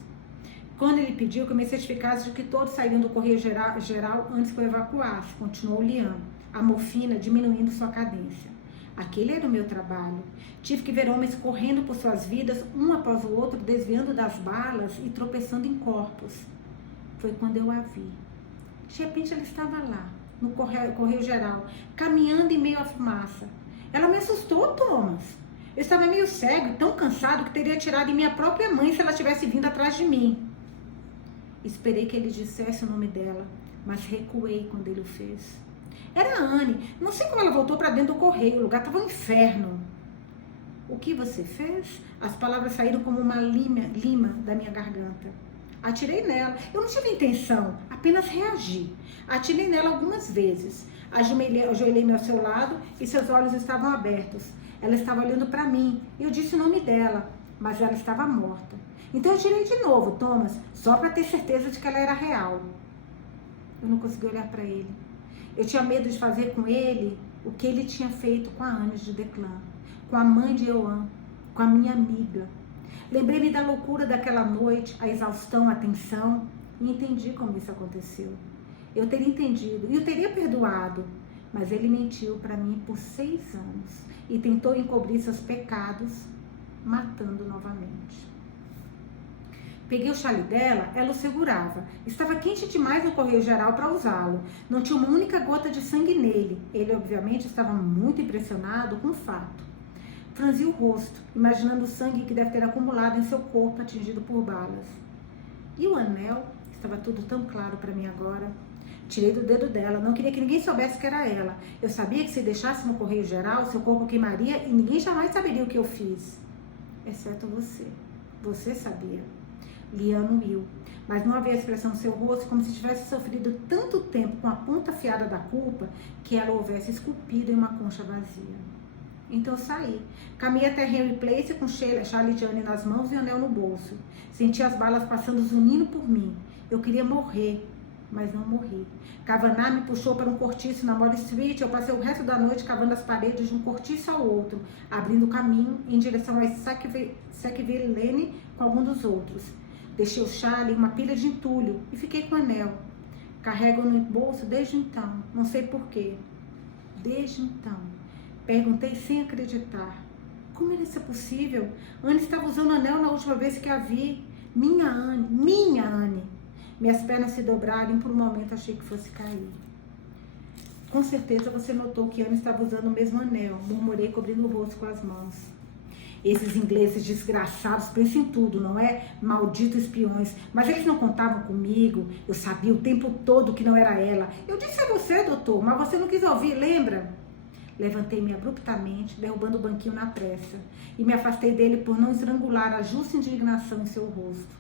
Quando ele pediu que eu me certificasse de que todos saíram do Correio Geral antes que eu evacuasse, continuou Liam, a morfina diminuindo sua cadência. Aquele era o meu trabalho. Tive que ver homens correndo por suas vidas, um após o outro, desviando das balas e tropeçando em corpos. Foi quando eu a vi. De repente ela estava lá, no Correio Geral, caminhando em meio à fumaça. Ela me assustou, Thomas. Eu estava meio cego e tão cansado que teria tirado em minha própria mãe se ela tivesse vindo atrás de mim. Esperei que ele dissesse o nome dela, mas recuei quando ele o fez. Era a Anne. Não sei como ela voltou para dentro do correio. O lugar estava um inferno. O que você fez? As palavras saíram como uma lima da minha garganta. Atirei nela. Eu não tive intenção, apenas reagi. Atirei nela algumas vezes. Ajoelhei-me ao seu lado e seus olhos estavam abertos. Ela estava olhando para mim. Eu disse o nome dela, mas ela estava morta. Então eu tirei de novo, Thomas, só para ter certeza de que ela era real. Eu não consegui olhar para ele. Eu tinha medo de fazer com ele o que ele tinha feito com a Anne de Declan, com a mãe de Ioan, com a minha amiga. Lembrei-me da loucura daquela noite, a exaustão, a tensão, e entendi como isso aconteceu. Eu teria entendido e eu teria perdoado, mas ele mentiu para mim por 6 anos e tentou encobrir seus pecados, matando novamente. Peguei o chale dela, ela o segurava. Estava quente demais no Correio Geral para usá-lo. Não tinha uma única gota de sangue nele. Ele, obviamente, estava muito impressionado com o fato. Franzi o rosto, imaginando o sangue que deve ter acumulado em seu corpo atingido por balas. E o anel? Estava tudo tão claro para mim agora. Tirei do dedo dela, não queria que ninguém soubesse que era ela. Eu sabia que se deixasse no Correio Geral, seu corpo queimaria e ninguém jamais saberia o que eu fiz. Exceto você. Você sabia. Liam riu, mas não havia expressão no seu rosto, como se tivesse sofrido tanto tempo com a ponta afiada da culpa que ela houvesse esculpido em uma concha vazia. Então eu saí. Caminhei até Henry Place com Charlie de Anne nas mãos e o anel no bolso. Senti as balas passando zunindo por mim. Eu queria morrer, mas não morri. Kavanagh me puxou para um cortiço na Mall Street. Eu passei o resto da noite cavando as paredes de um cortiço ao outro, abrindo caminho em direção a Sackville Lane com algum dos outros. Deixei o chale em uma pilha de entulho e fiquei com o anel. Carrego no bolso desde então, não sei porquê. Desde então. Perguntei sem acreditar. Como era isso possível? Anne estava usando o anel na última vez que a vi. Minha Anne. Minhas pernas se dobraram e por um momento achei que fosse cair. Com certeza você notou que Anne estava usando o mesmo anel, murmurei cobrindo o rosto com as mãos. Esses ingleses desgraçados pensam em tudo, não é? Malditos espiões. Mas eles não contavam comigo. Eu sabia o tempo todo que não era ela. Eu disse a você, doutor, mas você não quis ouvir, lembra? Levantei-me abruptamente, derrubando o banquinho na pressa. E me afastei dele por não estrangular a justa indignação em seu rosto.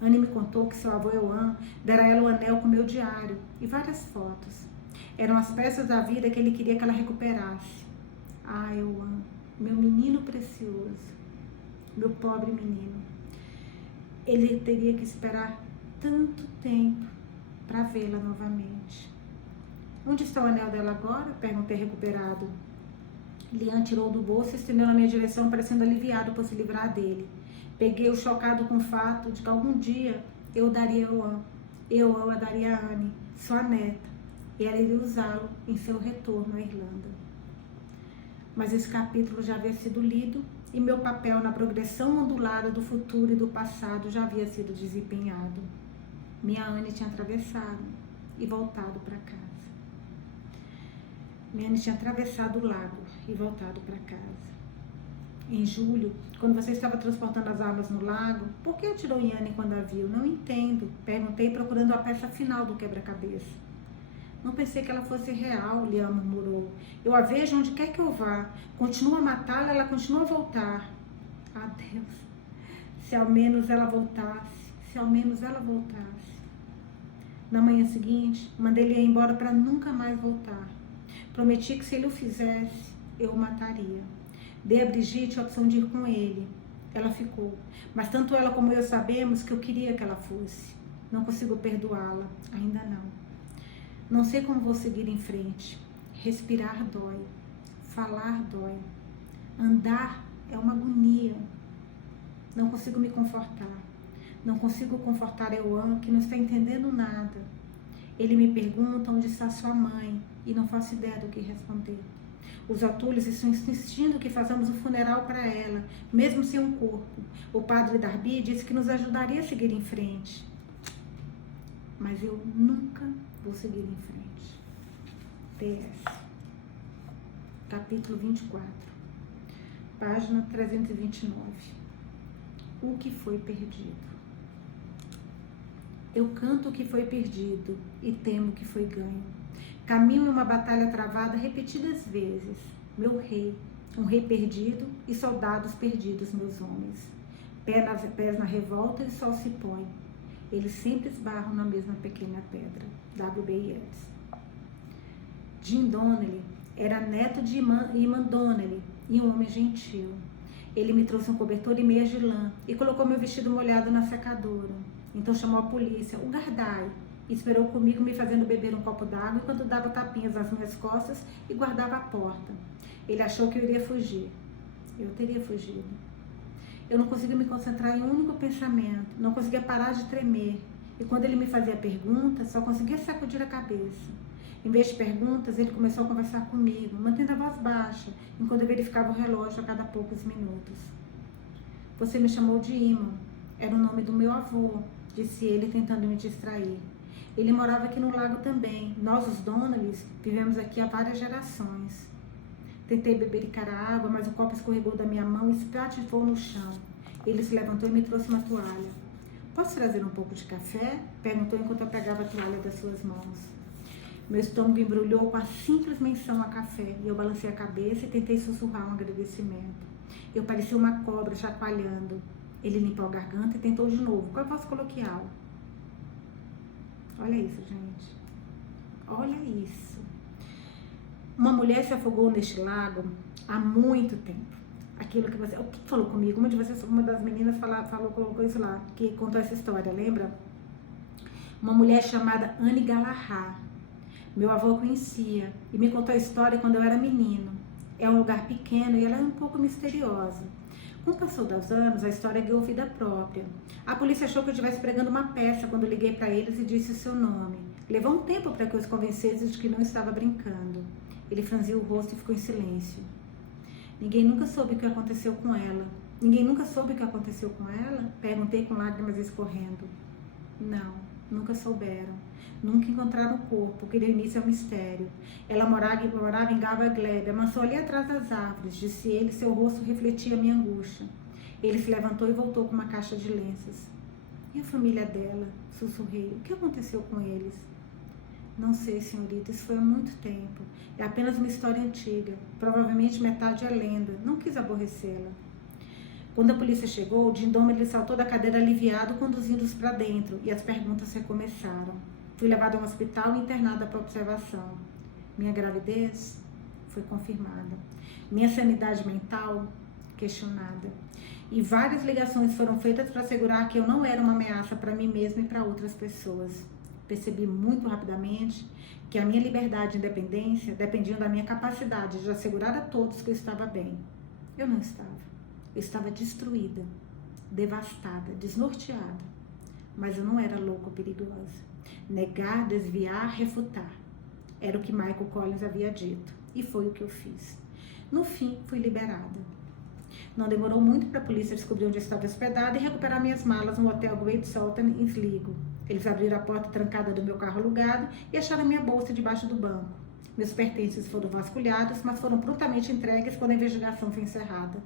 Anne me contou que seu avô Ioan dera a ela o anel com meu diário e várias fotos. Eram as peças da vida que ele queria que ela recuperasse. Ah, Ioan. Meu menino precioso, meu pobre menino. Ele teria que esperar tanto tempo para vê-la novamente. Onde está o anel dela agora? Perguntei recuperado. Lian tirou do bolso e estendeu na minha direção, parecendo aliviado por se livrar dele. Peguei-o chocado com o fato de que algum dia eu a daria a Anne, sua neta, e ela iria usá-lo em seu retorno à Irlanda. Mas esse capítulo já havia sido lido e meu papel na progressão ondulada do futuro e do passado já havia sido desempenhado. Minha Anne tinha atravessado e voltado para casa. Minha Anne tinha atravessado o lago e voltado para casa. Em julho, quando você estava transportando as armas no lago, por que atirou em Anne quando a viu? Não entendo. Perguntei, procurando a peça final do quebra-cabeça. Não pensei que ela fosse real, Liam murmurou. Eu a vejo onde quer que eu vá. Continuo a matá-la, ela continua a voltar. Ah, Deus, se ao menos ela voltasse, se ao menos ela voltasse. Na manhã seguinte, mandei ele ir embora para nunca mais voltar. Prometi que se ele o fizesse, eu o mataria. Dei a Brigitte a opção de ir com ele. Ela ficou, mas tanto ela como eu sabemos que eu queria que ela fosse. Não consigo perdoá-la, ainda não. Não sei como vou seguir em frente. Respirar dói, falar dói, andar é uma agonia. Não consigo me confortar. Não consigo confortar Euan, que não está entendendo nada. Ele me pergunta onde está sua mãe e não faço ideia do que responder. Os O'Tooleys estão insistindo que façamos o funeral para ela, mesmo sem um corpo. O padre Darby disse que nos ajudaria a seguir em frente. Mas eu nunca vou seguir em frente. PS. Capítulo 24. Página 329. O que foi perdido. Eu canto o que foi perdido e temo o que foi ganho. Caminho em uma batalha travada repetidas vezes. Meu rei, um rei perdido e soldados perdidos, meus homens. Pés na revolta e o sol se põe. Eles sempre esbarram na mesma pequena pedra. W.B. Yeats. Jim Donnelly era neto de Iman Donnelly e um homem gentil. Ele me trouxe um cobertor e meias de lã e colocou meu vestido molhado na secadora. Então chamou a polícia, o Gardai, e esperou comigo me fazendo beber um copo d'água enquanto dava tapinhas nas minhas costas e guardava a porta. Ele achou que eu iria fugir. Eu teria fugido. Eu não conseguia me concentrar em um único pensamento, não conseguia parar de tremer. E quando ele me fazia perguntas, só conseguia sacudir a cabeça. Em vez de perguntas, ele começou a conversar comigo, mantendo a voz baixa, enquanto eu verificava o relógio a cada poucos minutos. Você me chamou de Iman. Era o nome do meu avô, disse ele, tentando me distrair. Ele morava aqui no lago também. Nós, os Donnellys, vivemos aqui há várias gerações. Tentei beber e cara a água, mas o copo escorregou da minha mão e espatifou no chão. Ele se levantou e me trouxe uma toalha. Posso trazer um pouco de café? Perguntou enquanto eu pegava a toalha das suas mãos. Meu estômago embrulhou com a simples menção a café e eu balancei a cabeça e tentei sussurrar um agradecimento. Eu parecia uma cobra chacoalhando. Ele limpou a garganta e tentou de novo, com a voz coloquial. Olha isso, gente. Olha isso. Uma mulher se afogou neste lago há muito tempo. Aquilo que você... O que falou comigo? Uma das meninas colocou isso lá, que contou essa história, lembra? Uma mulher chamada Anne Galahad. Meu avô conhecia e me contou a história quando eu era menino. É um lugar pequeno e ela é um pouco misteriosa. Com o passar dos anos, a história ganhou vida própria. A polícia achou que eu estivesse pregando uma peça quando liguei para eles e disse o seu nome. Levou um tempo para que eu os convencesse de que não estava brincando. Ele franziu o rosto e ficou em silêncio. Ninguém nunca soube o que aconteceu com ela. Ninguém nunca soube o que aconteceu com ela? Perguntei com lágrimas escorrendo. Não, nunca souberam. Nunca encontraram o corpo, que deu início ao mistério. Ela morava em Gava Glebe, amansou ali atrás das árvores, disse ele, seu rosto refletia a minha angústia. Ele se levantou e voltou com uma caixa de lenços. E a família dela? Sussurrei. O que aconteceu com eles? Não sei, senhorita, isso foi há muito tempo. É apenas uma história antiga. Provavelmente metade é lenda. Não quis aborrecê-la. Quando a polícia chegou, Jim Donnelly saltou da cadeira aliviado, conduzindo-os para dentro, e as perguntas recomeçaram. Fui levada ao hospital e internada para observação. Minha gravidez foi confirmada. Minha sanidade mental questionada. E várias ligações foram feitas para assegurar que eu não era uma ameaça para mim mesma e para outras pessoas. Percebi muito rapidamente que a minha liberdade e independência dependiam da minha capacidade de assegurar a todos que eu estava bem. Eu não estava. Eu estava destruída, devastada, desnorteada. Mas eu não era louca ou perigosa. Negar, desviar, refutar. Era o que Michael Collins havia dito. E foi o que eu fiz. No fim, fui liberada. Não demorou muito para a polícia descobrir onde eu estava hospedada e recuperar minhas malas no hotel Great Sultan em Sligo. Eles abriram a porta trancada do meu carro alugado e acharam minha bolsa debaixo do banco. Meus pertences foram vasculhados, mas foram prontamente entregues quando a investigação foi encerrada.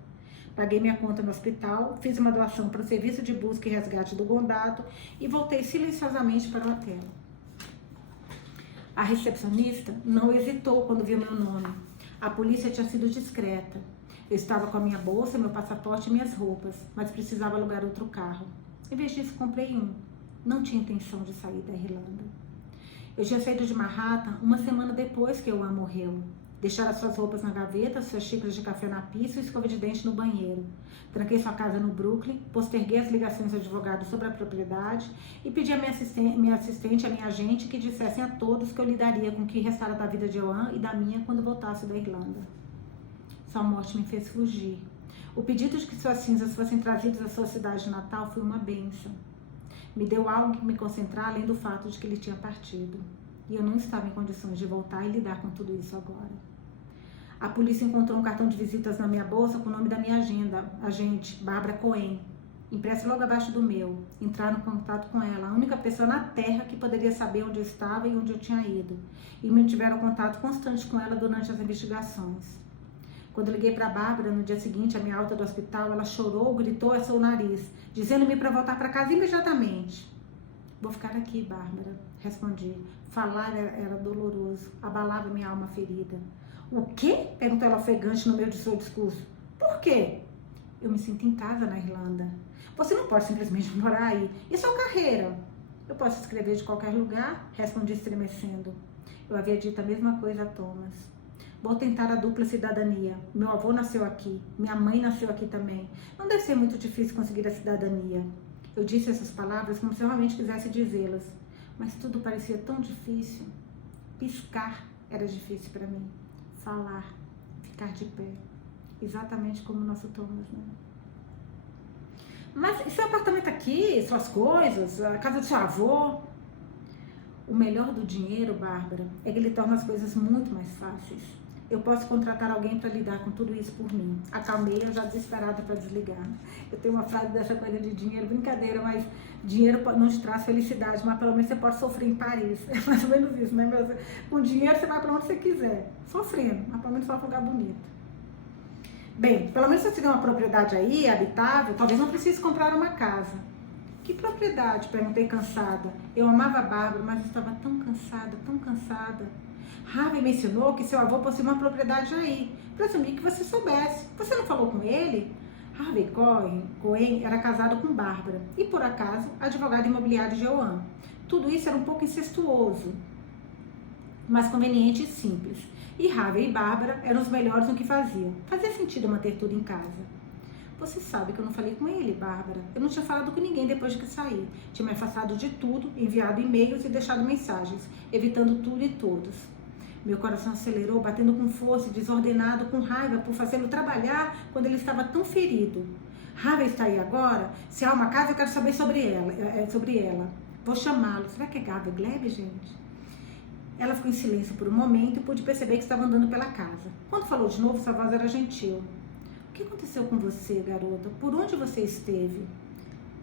Paguei minha conta no hospital, fiz uma doação para o serviço de busca e resgate do Gondato e voltei silenciosamente para o hotel. A recepcionista não hesitou quando viu meu nome. A polícia tinha sido discreta. Eu estava com a minha bolsa, meu passaporte e minhas roupas, mas precisava alugar outro carro. Em vez disso, comprei um. Não tinha intenção de sair da Irlanda. Eu tinha saído de Manhattan uma semana depois que Ioan morreu. Deixara suas roupas na gaveta, suas xícaras de café na pista e escova de dente no banheiro. Tranquei sua casa no Brooklyn, posterguei as ligações ao advogado sobre a propriedade e pedi a minha assistente, a minha agente, que dissessem a todos que eu lidaria com o que restara da vida de Ioan e da minha quando voltasse da Irlanda. Sua morte me fez fugir. O pedido de que suas cinzas fossem trazidas à sua cidade natal foi uma bênção. Me deu algo que me concentrar além do fato de que ele tinha partido. E eu não estava em condições de voltar e lidar com tudo isso agora. A polícia encontrou um cartão de visitas na minha bolsa com o nome da minha agente, Barbara Cohen, impresso logo abaixo do meu. Entraram em contato com ela, a única pessoa na Terra que poderia saber onde eu estava e onde eu tinha ido. E mantiveram contato constante com ela durante as investigações. Quando eu liguei para a Bárbara no dia seguinte, a minha alta do hospital, ela chorou, gritou, assou o nariz, dizendo-me para voltar para casa imediatamente. Vou ficar aqui, Bárbara, respondi. Falar era doloroso, abalava minha alma ferida. O quê? Perguntou ela ofegante no meio de seu discurso. Por quê? Eu me sinto em casa na Irlanda. Você não pode simplesmente morar aí. E sua carreira? Eu posso escrever de qualquer lugar, respondi estremecendo. Eu havia dito a mesma coisa a Thomas. Vou tentar a dupla cidadania. Meu avô nasceu aqui, minha mãe nasceu aqui também. Não deve ser muito difícil conseguir a cidadania. Eu disse essas palavras como se eu realmente quisesse dizê-las. Mas tudo parecia tão difícil. Piscar era difícil para mim. Falar, ficar de pé. Exatamente como o nosso Thomas, né? Mas seu apartamento aqui, suas coisas, a casa do seu avô... O melhor do dinheiro, Bárbara, é que ele torna as coisas muito mais fáceis. Eu posso contratar alguém para lidar com tudo isso por mim. Acalmei, eu já desesperada para desligar. Eu tenho uma frase dessa coisa de dinheiro, brincadeira, mas dinheiro não te traz felicidade, mas pelo menos você pode sofrer em Paris. É mais ou menos isso, né? Com dinheiro você vai para onde você quiser, sofrendo, mas pelo menos vai para um lugar bonito. Bem, pelo menos se você tiver uma propriedade aí, habitável, talvez não precise comprar uma casa. Que propriedade? Perguntei cansada. Eu amava a Bárbara, mas estava tão cansada, tão cansada. Harvey mencionou que seu avô possuía uma propriedade aí. Presumi que você soubesse. Você não falou com ele? Harvey Cohen era casado com Bárbara e, por acaso, advogado imobiliário de Ioan. Tudo isso era um pouco incestuoso, mas conveniente e simples. E Harvey e Bárbara eram os melhores no que faziam. Fazia sentido manter tudo em casa. Você sabe que eu não falei com ele, Bárbara. Eu não tinha falado com ninguém depois de que saí. Tinha me afastado de tudo, enviado e-mails e deixado mensagens, evitando tudo e todos. Meu coração acelerou, batendo com força e desordenado, com raiva por fazê-lo trabalhar quando ele estava tão ferido. Harvey está aí agora? Se há uma casa, eu quero saber sobre ela. Vou chamá-lo. Será que é Harvey Gleb, gente? Ela ficou em silêncio por um momento e pude perceber que estava andando pela casa. Quando falou de novo, sua voz era gentil. O que aconteceu com você, garota? Por onde você esteve?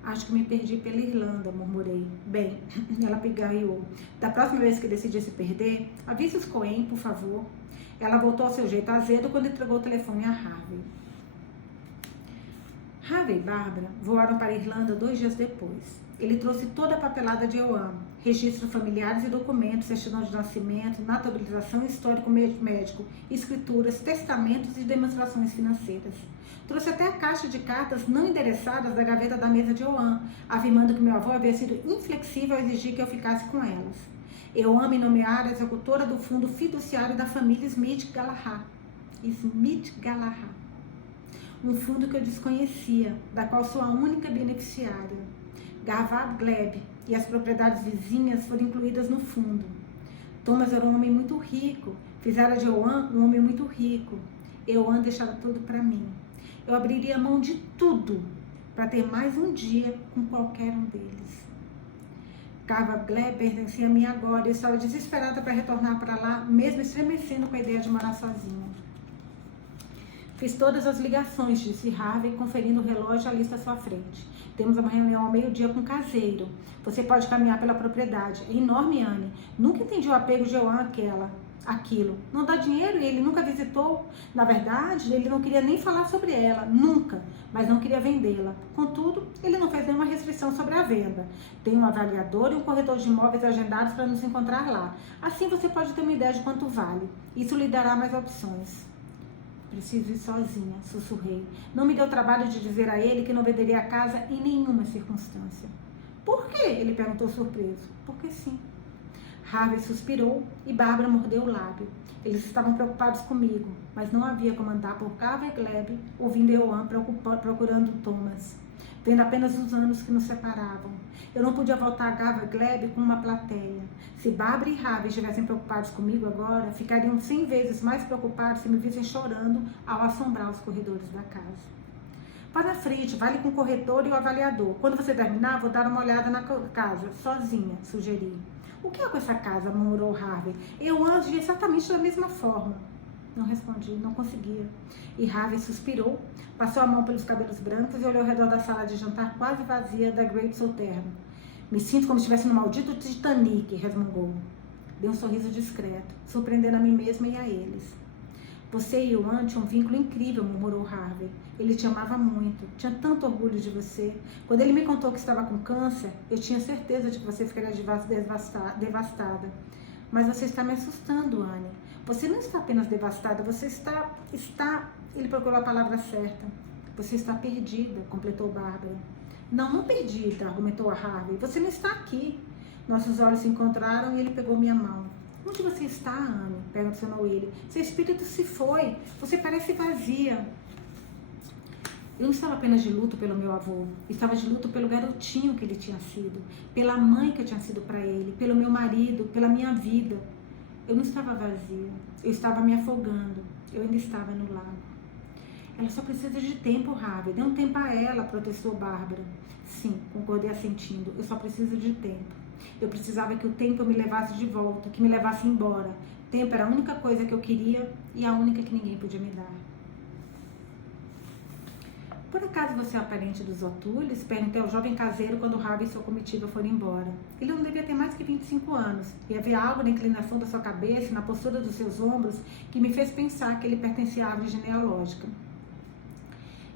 Acho que me perdi pela Irlanda, murmurei. Bem, ela pigarreou. Da próxima vez que decidir se perder, avise os Cohen, por favor. Ela voltou ao seu jeito azedo quando entregou o telefone a Harvey. Harvey e Bárbara voaram para a Irlanda 2 dias depois. Ele trouxe toda a papelada de Ioan, registros familiares e documentos, certidão de nascimento, naturalização, histórico médico, escrituras, testamentos e demonstrações financeiras. Trouxe até a caixa de cartas não endereçadas da gaveta da mesa de Ioan, afirmando que meu avô havia sido inflexível a exigir que eu ficasse com elas. Ioan me nomeara executora do fundo fiduciário da família Smith Galahad. um fundo que eu desconhecia, da qual sou a única beneficiária. Gavab Gleb e as propriedades vizinhas foram incluídas no fundo. Thomas era um homem muito rico, fizera de Euan um homem muito rico. Euan deixava tudo para mim. Eu abriria mão de tudo para ter mais um dia com qualquer um deles. Gavab Gleb pertencia a mim agora e eu estava desesperada para retornar para lá, mesmo estremecendo com a ideia de morar sozinha. Fiz todas as ligações, disse Harvey, conferindo o relógio à lista à sua frente. Temos uma reunião ao meio-dia com o caseiro. Você pode caminhar pela propriedade. É enorme, Anne. Nunca entendi o apego de Euan aquilo. Não dá dinheiro e ele nunca visitou. Na verdade, ele não queria nem falar sobre ela, nunca, mas não queria vendê-la. Contudo, ele não fez nenhuma restrição sobre a venda. Tem um avaliador e um corretor de imóveis agendados para nos encontrar lá. Assim você pode ter uma ideia de quanto vale. Isso lhe dará mais opções. Preciso ir sozinha, sussurrei. Não me deu trabalho de dizer a ele que não venderia a casa em nenhuma circunstância. Por quê? Ele perguntou surpreso. Porque sim. Harvey suspirou e Bárbara mordeu o lábio. Eles estavam preocupados comigo, mas não havia como andar por Gavab Gleb ouvindo Euan procurando Thomas, vendo apenas os anos que nos separavam. Eu não podia voltar a Gavab Gleb com uma plateia. Se Bárbara e Harvey estivessem preocupados comigo agora, ficariam 100 vezes mais preocupados se me vissem chorando ao assombrar os corredores da casa. Vá na frente, vale com o corretor e o avaliador. Quando você terminar, vou dar uma olhada na casa, sozinha, sugeri. O que é com essa casa? Murmurou Harvey. Eu ando exatamente da mesma forma. Não respondi, não conseguia. E Harvey suspirou, passou a mão pelos cabelos brancos e olhou ao redor da sala de jantar quase vazia da Great Southern. Me sinto como se estivesse no maldito Titanic, resmungou. Dei um sorriso discreto, surpreendendo a mim mesma e a eles. Você e Euan tinham um vínculo incrível, murmurou Harvey. Ele te amava muito, tinha tanto orgulho de você. Quando ele me contou que estava com câncer, eu tinha certeza de que você ficaria devastada. Mas você está me assustando, Anne. Você não está apenas devastada, você está... Ele procurou a palavra certa. Você está perdida, completou Bárbara. Não perdida, argumentou a Harvey. Você não está aqui. Nossos olhos se encontraram e ele pegou minha mão. Onde você está, Anne? Perguntou ele. Seu espírito se foi. Você parece vazia. Eu não estava apenas de luto pelo meu avô. Estava de luto pelo garotinho que ele tinha sido. Pela mãe que eu tinha sido para ele. Pelo meu marido. Pela minha vida. Eu não estava vazia. Eu estava me afogando. Eu ainda estava no lago. Ela só precisa de tempo, Harvey. Dê um tempo a ela, protestou Bárbara. Sim, concordei assentindo. Eu só preciso de tempo. Eu precisava que o tempo me levasse de volta, que me levasse embora. Tempo era a única coisa que eu queria e a única que ninguém podia me dar. Por acaso você é o parente dos O'Tooleys? Perguntei ao jovem caseiro quando Harvey e sua comitiva foram embora. Ele não devia ter mais que 25 anos, e havia algo na inclinação da sua cabeça e na postura dos seus ombros que me fez pensar que ele pertencia à árvore genealógica.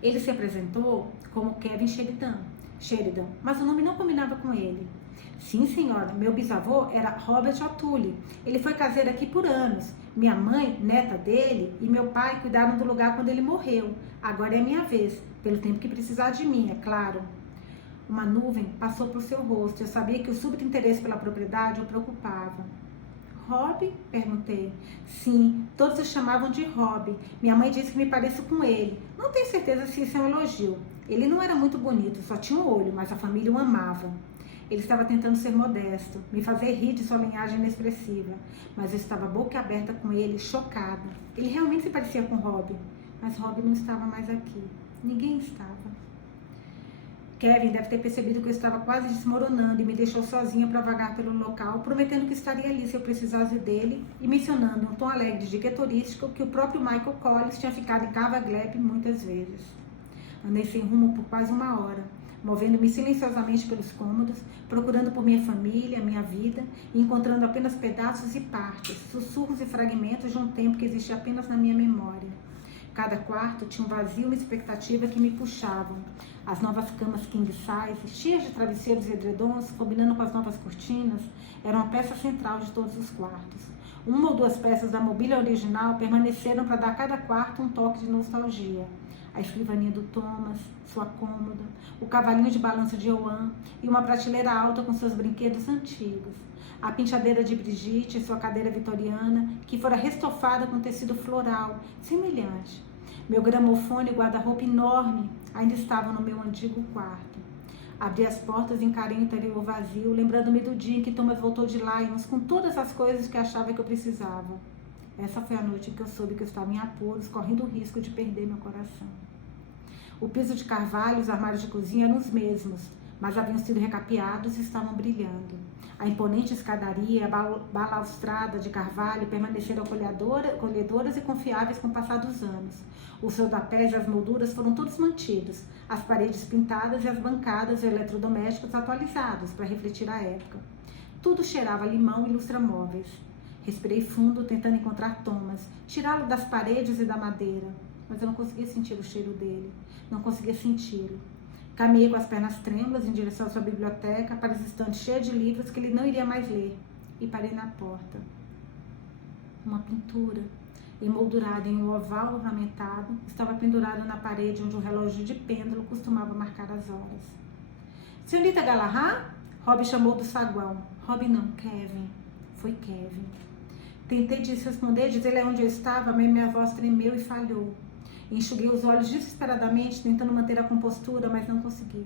Ele se apresentou como Kevin Sheridan, mas o nome não combinava com ele. Sim, senhora, meu bisavô era Robert O'Toole. Ele foi caseiro aqui por anos. Minha mãe, neta dele, e meu pai cuidaram do lugar quando ele morreu. Agora é minha vez, pelo tempo que precisar de mim, é claro. Uma nuvem passou por seu rosto. Eu sabia que o súbito interesse pela propriedade o preocupava. Rob? Perguntei. Sim, todos o chamavam de Rob. Minha mãe disse que me pareço com ele. Não tenho certeza se isso é um elogio. Ele não era muito bonito, só tinha um olho, mas a família o amava. Ele estava tentando ser modesto, me fazer rir de sua linhagem inexpressiva, mas eu estava boca aberta com ele, chocada. Ele realmente se parecia com Rob, mas Rob não estava mais aqui. Ninguém estava. Kevin deve ter percebido que eu estava quase desmoronando e me deixou sozinha para vagar pelo local, prometendo que estaria ali se eu precisasse dele e mencionando um tom alegre de guia turístico que o próprio Michael Collins tinha ficado em Gavab Gleb muitas vezes. Andei sem rumo por quase uma hora, movendo-me silenciosamente pelos cômodos, procurando por minha família, minha vida, e encontrando apenas pedaços e partes, sussurros e fragmentos de um tempo que existia apenas na minha memória. Cada quarto tinha um vazio e uma expectativa que me puxavam. As novas camas king size, cheias de travesseiros e edredons, combinando com as novas cortinas, eram a peça central de todos os quartos. Uma ou duas peças da mobília original permaneceram para dar a cada quarto um toque de nostalgia. A escrivaninha do Thomas, sua cômoda, o cavalinho de balanço de Euan e uma prateleira alta com seus brinquedos antigos. A penteadeira de Brigitte e sua cadeira vitoriana, que fora restofada com tecido floral, semelhante. Meu gramofone e guarda-roupa enorme ainda estavam no meu antigo quarto. Abri as portas e encarei o interior vazio, lembrando-me do dia em que Thomas voltou de Lyons com todas as coisas que achava que eu precisava. Essa foi a noite em que eu soube que eu estava em apuros, correndo o risco de perder meu coração. O piso de carvalho e os armários de cozinha eram os mesmos, mas haviam sido recapeados e estavam brilhando. A imponente escadaria, a balaustrada de carvalho permaneceram acolhedoras e confiáveis com o passar dos anos. Os rodapés e as molduras foram todos mantidos, as paredes pintadas e as bancadas e eletrodomésticos atualizados para refletir a época. Tudo cheirava a limão e lustramóveis. Respirei fundo, tentando encontrar Thomas, tirá-lo das paredes e da madeira, mas eu não conseguia sentir o cheiro dele, não conseguia senti-lo. Caminhei com as pernas trêmulas em direção à sua biblioteca, para as estantes cheias de livros que ele não iria mais ler, e parei na porta. Uma pintura, emoldurada em um oval ornamentado, estava pendurada na parede onde um relógio de pêndulo costumava marcar as horas. Senhorita Galahad? Rob chamou do saguão. Rob não, Kevin. Foi Kevin. Tentei responder, dizer-lhe onde eu estava, mas minha voz tremeu e falhou. Enxuguei os olhos desesperadamente, tentando manter a compostura, mas não consegui.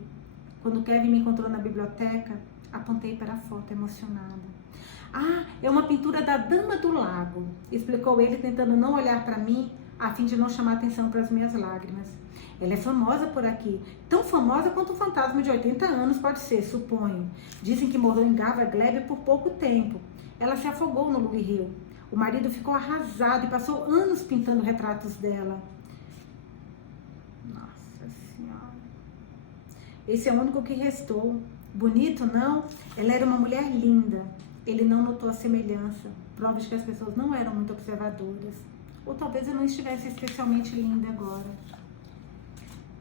Quando Kevin me encontrou na biblioteca, apontei para a foto emocionada. Ah, é uma pintura da Dama do Lago, explicou ele, tentando não olhar para mim, a fim de não chamar atenção para as minhas lágrimas. Ela é famosa por aqui, tão famosa quanto um fantasma de 80 anos pode ser, suponho. Dizem que morou em Gava Glebe por pouco tempo. Ela se afogou no Louis Hill. O marido ficou arrasado e passou anos pintando retratos dela. Nossa Senhora. Esse é o único que restou. Bonito, não? Ela era uma mulher linda. Ele não notou a semelhança. Prova de que as pessoas não eram muito observadoras. Ou talvez eu não estivesse especialmente linda agora.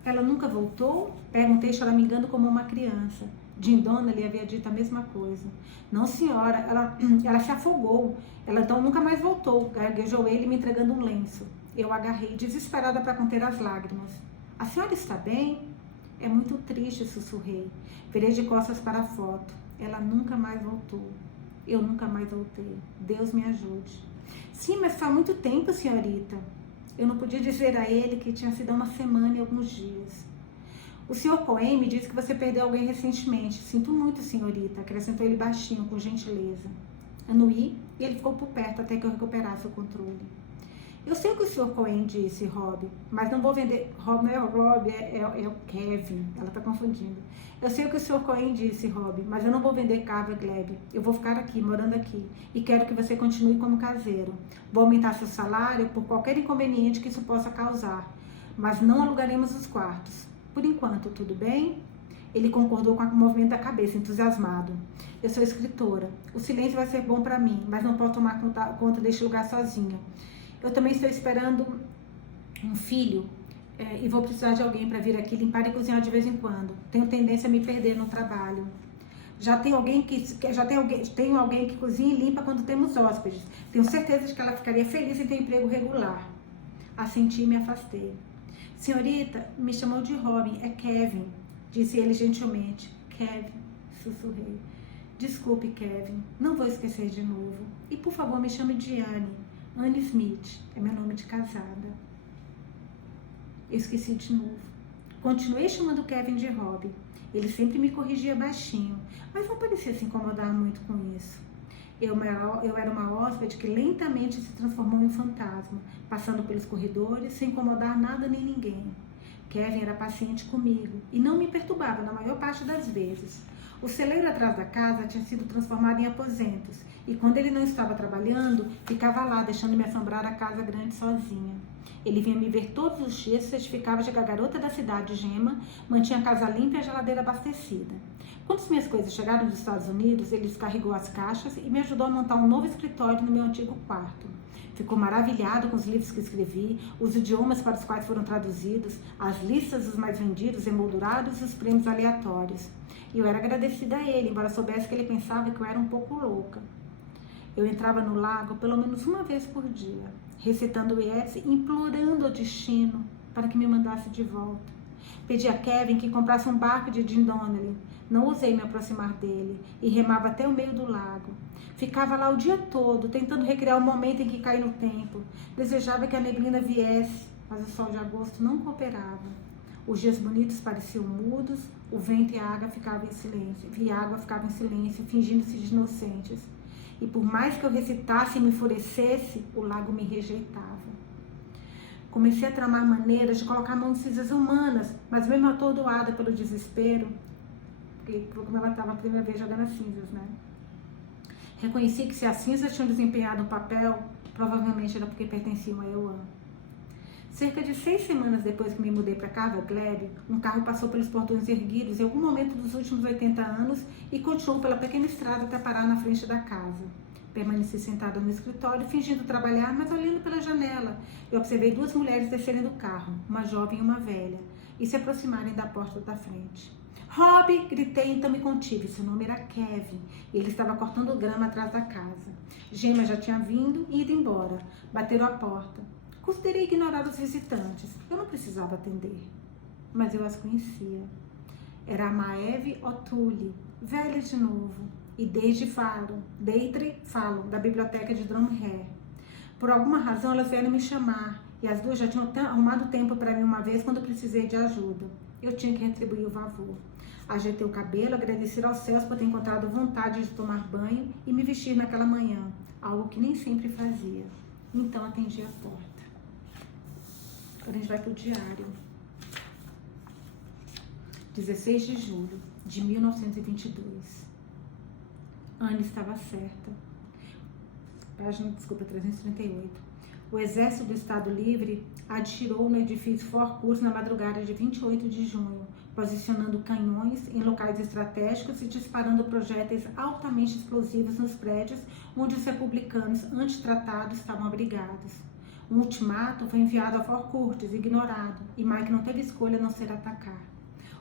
Ela nunca voltou? Perguntei, choramingando como uma criança. Jim Donnelly havia dito a mesma coisa. Não, senhora, ela se afogou. Ela então nunca mais voltou, gaguejou ele, me entregando um lenço. Eu agarrei, desesperada para conter as lágrimas. A senhora está bem? É muito triste, sussurrei. Virei de costas para a foto. Ela nunca mais voltou. Eu nunca mais voltei. Deus me ajude. Sim, mas faz muito tempo, senhorita. Eu não podia dizer a ele que tinha sido uma semana e alguns dias. O senhor Cohen me disse que você perdeu alguém recentemente. Sinto muito, senhorita, acrescentou ele baixinho, com gentileza. Anuí, e ele ficou por perto até que eu recuperasse o controle. Eu sei o que o senhor Cohen disse, Rob, mas não vou vender... Rob não é o Rob, é o Kevin. Ela está confundindo. Eu sei o que o senhor Cohen disse, Rob, mas eu não vou vender Gava Glebe. Eu vou ficar aqui, morando aqui. E quero que você continue como caseiro. Vou aumentar seu salário por qualquer inconveniente que isso possa causar. Mas não alugaremos os quartos. Por enquanto, tudo bem? Ele concordou com o movimento da cabeça, entusiasmado. Eu sou escritora. O silêncio vai ser bom para mim, mas não posso tomar conta deste lugar sozinha. Eu também estou esperando um filho e vou precisar de alguém para vir aqui limpar e cozinhar de vez em quando. Tenho tendência a me perder no trabalho. Tenho alguém que cozinha e limpa quando temos hóspedes. Tenho certeza de que ela ficaria feliz em ter um emprego regular. Assenti e me afastei. Senhorita, me chamou de Robin, é Kevin, disse ele gentilmente. Kevin, sussurrei. Desculpe, Kevin, não vou esquecer de novo. E por favor, me chame de Anne. Anne Smith, é meu nome de casada. Eu esqueci de novo. Continuei chamando Kevin de Robin. Ele sempre me corrigia baixinho, mas não parecia se incomodar muito com isso. Eu era uma hóspede que lentamente se transformou em um fantasma, passando pelos corredores sem incomodar nada nem ninguém. Kevin era paciente comigo e não me perturbava na maior parte das vezes. O celeiro atrás da casa tinha sido transformado em aposentos e quando ele não estava trabalhando, ficava lá deixando-me assombrar a casa grande sozinha. Ele vinha me ver todos os dias, certificava de que a garota da cidade, Gemma, mantinha a casa limpa e a geladeira abastecida. Quando as minhas coisas chegaram dos Estados Unidos, ele descarregou as caixas e me ajudou a montar um novo escritório no meu antigo quarto. Ficou maravilhado com os livros que escrevi, os idiomas para os quais foram traduzidos, as listas dos mais vendidos, emoldurados e os prêmios aleatórios. E eu era agradecida a ele, embora soubesse que ele pensava que eu era um pouco louca. Eu entrava no lago pelo menos uma vez por dia, recitando o Yeats e implorando ao destino para que me mandasse de volta. Pedi a Kevin que comprasse um barco de Jim Donnelly. Não ousei me aproximar dele e remava até o meio do lago. Ficava lá o dia todo, tentando recriar o momento em que caí no tempo. Desejava que a neblina viesse, mas o sol de agosto não cooperava. Os dias bonitos pareciam mudos, o vento e a água ficavam em silêncio, fingindo-se de inocentes. E por mais que eu recitasse e me enfurecesse, o lago me rejeitava. Comecei a tramar maneiras de colocar a mão em cinzas humanas, mas mesmo atordoada pelo desespero, porque como ela estava a primeira vez jogando as cinzas, né? Reconheci que se as cinzas tinham desempenhado um papel, provavelmente era porque pertenciam a Ioan. Cerca de 6 semanas depois que me mudei para Cava Glebe, um carro passou pelos portões erguidos em algum momento dos últimos 80 anos e continuou pela pequena estrada até parar na frente da casa. Permaneci sentada no escritório, fingindo trabalhar, mas olhando pela janela. Eu observei 2 mulheres descerem do carro, uma jovem e uma velha, e se aproximarem da porta da frente. Rob! Gritei, então me contive. Seu nome era Kevin. Ele estava cortando grama atrás da casa. Gema já tinha vindo e ido embora. Bateram a porta. Considerei ignorar os visitantes. Eu não precisava atender. Mas eu as conhecia. Era a Maeve O'Toole, velha de novo. E Deidre Fallon, da biblioteca de Drumheller. Por alguma razão, elas vieram me chamar. E as duas já tinham arrumado tempo para mim uma vez quando eu precisei de ajuda. Eu tinha que retribuir o favor. Ajeitei o cabelo, agradeci aos céus por ter encontrado vontade de tomar banho e me vestir naquela manhã, algo que nem sempre fazia. Então atendi a porta. Agora a gente vai para o diário. 16 de julho de 1922. Anne estava certa. Página, 338. O Exército do Estado Livre atirou no edifício Fort Curtis na madrugada de 28 de junho, posicionando canhões em locais estratégicos e disparando projéteis altamente explosivos nos prédios onde os republicanos antitratados estavam abrigados. Um ultimato foi enviado a Fort Curtis, ignorado, e Mike não teve escolha a não ser atacar.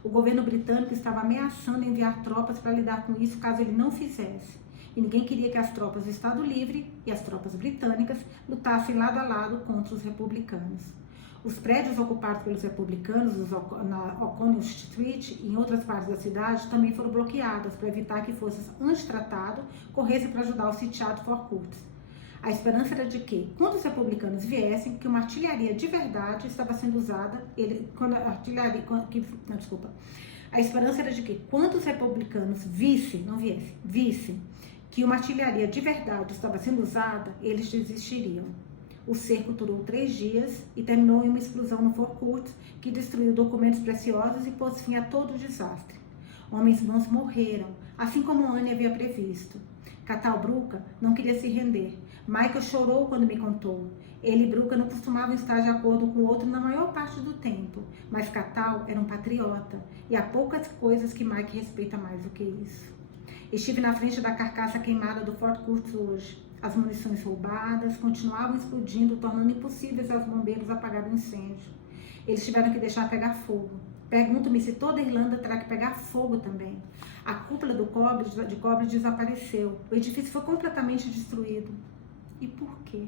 O governo britânico estava ameaçando enviar tropas para lidar com isso caso ele não fizesse. E ninguém queria que as tropas do Estado Livre e as tropas britânicas lutassem lado a lado contra os republicanos. Os prédios ocupados pelos republicanos na O'Connell Street e em outras partes da cidade também foram bloqueados para evitar que forças antitratado corressem para ajudar o sitiado Fort Curtis. A esperança era de que, quando os republicanos viessem, que uma artilharia de verdade estava sendo usada, A esperança era de que, quando os republicanos vissem que uma artilharia de verdade estava sendo usada, eles desistiriam. O cerco durou 3 dias e terminou em uma explosão no Fort Curtis que destruiu documentos preciosos e pôs fim a todo o desastre. Homens bons morreram, assim como Anne havia previsto. Catal Bruca não queria se render. Michael chorou quando me contou. Ele e Bruca não costumavam estar de acordo com o outro na maior parte do tempo, mas Catal era um patriota e há poucas coisas que Mike respeita mais do que isso. Estive na frente da carcaça queimada do Fort Curtis hoje. As munições roubadas continuavam explodindo, tornando impossíveis aos bombeiros apagar o incêndio. Eles tiveram que deixar pegar fogo. Pergunto-me se toda a Irlanda terá que pegar fogo também. A cúpula de cobre desapareceu. O edifício foi completamente destruído. E por quê?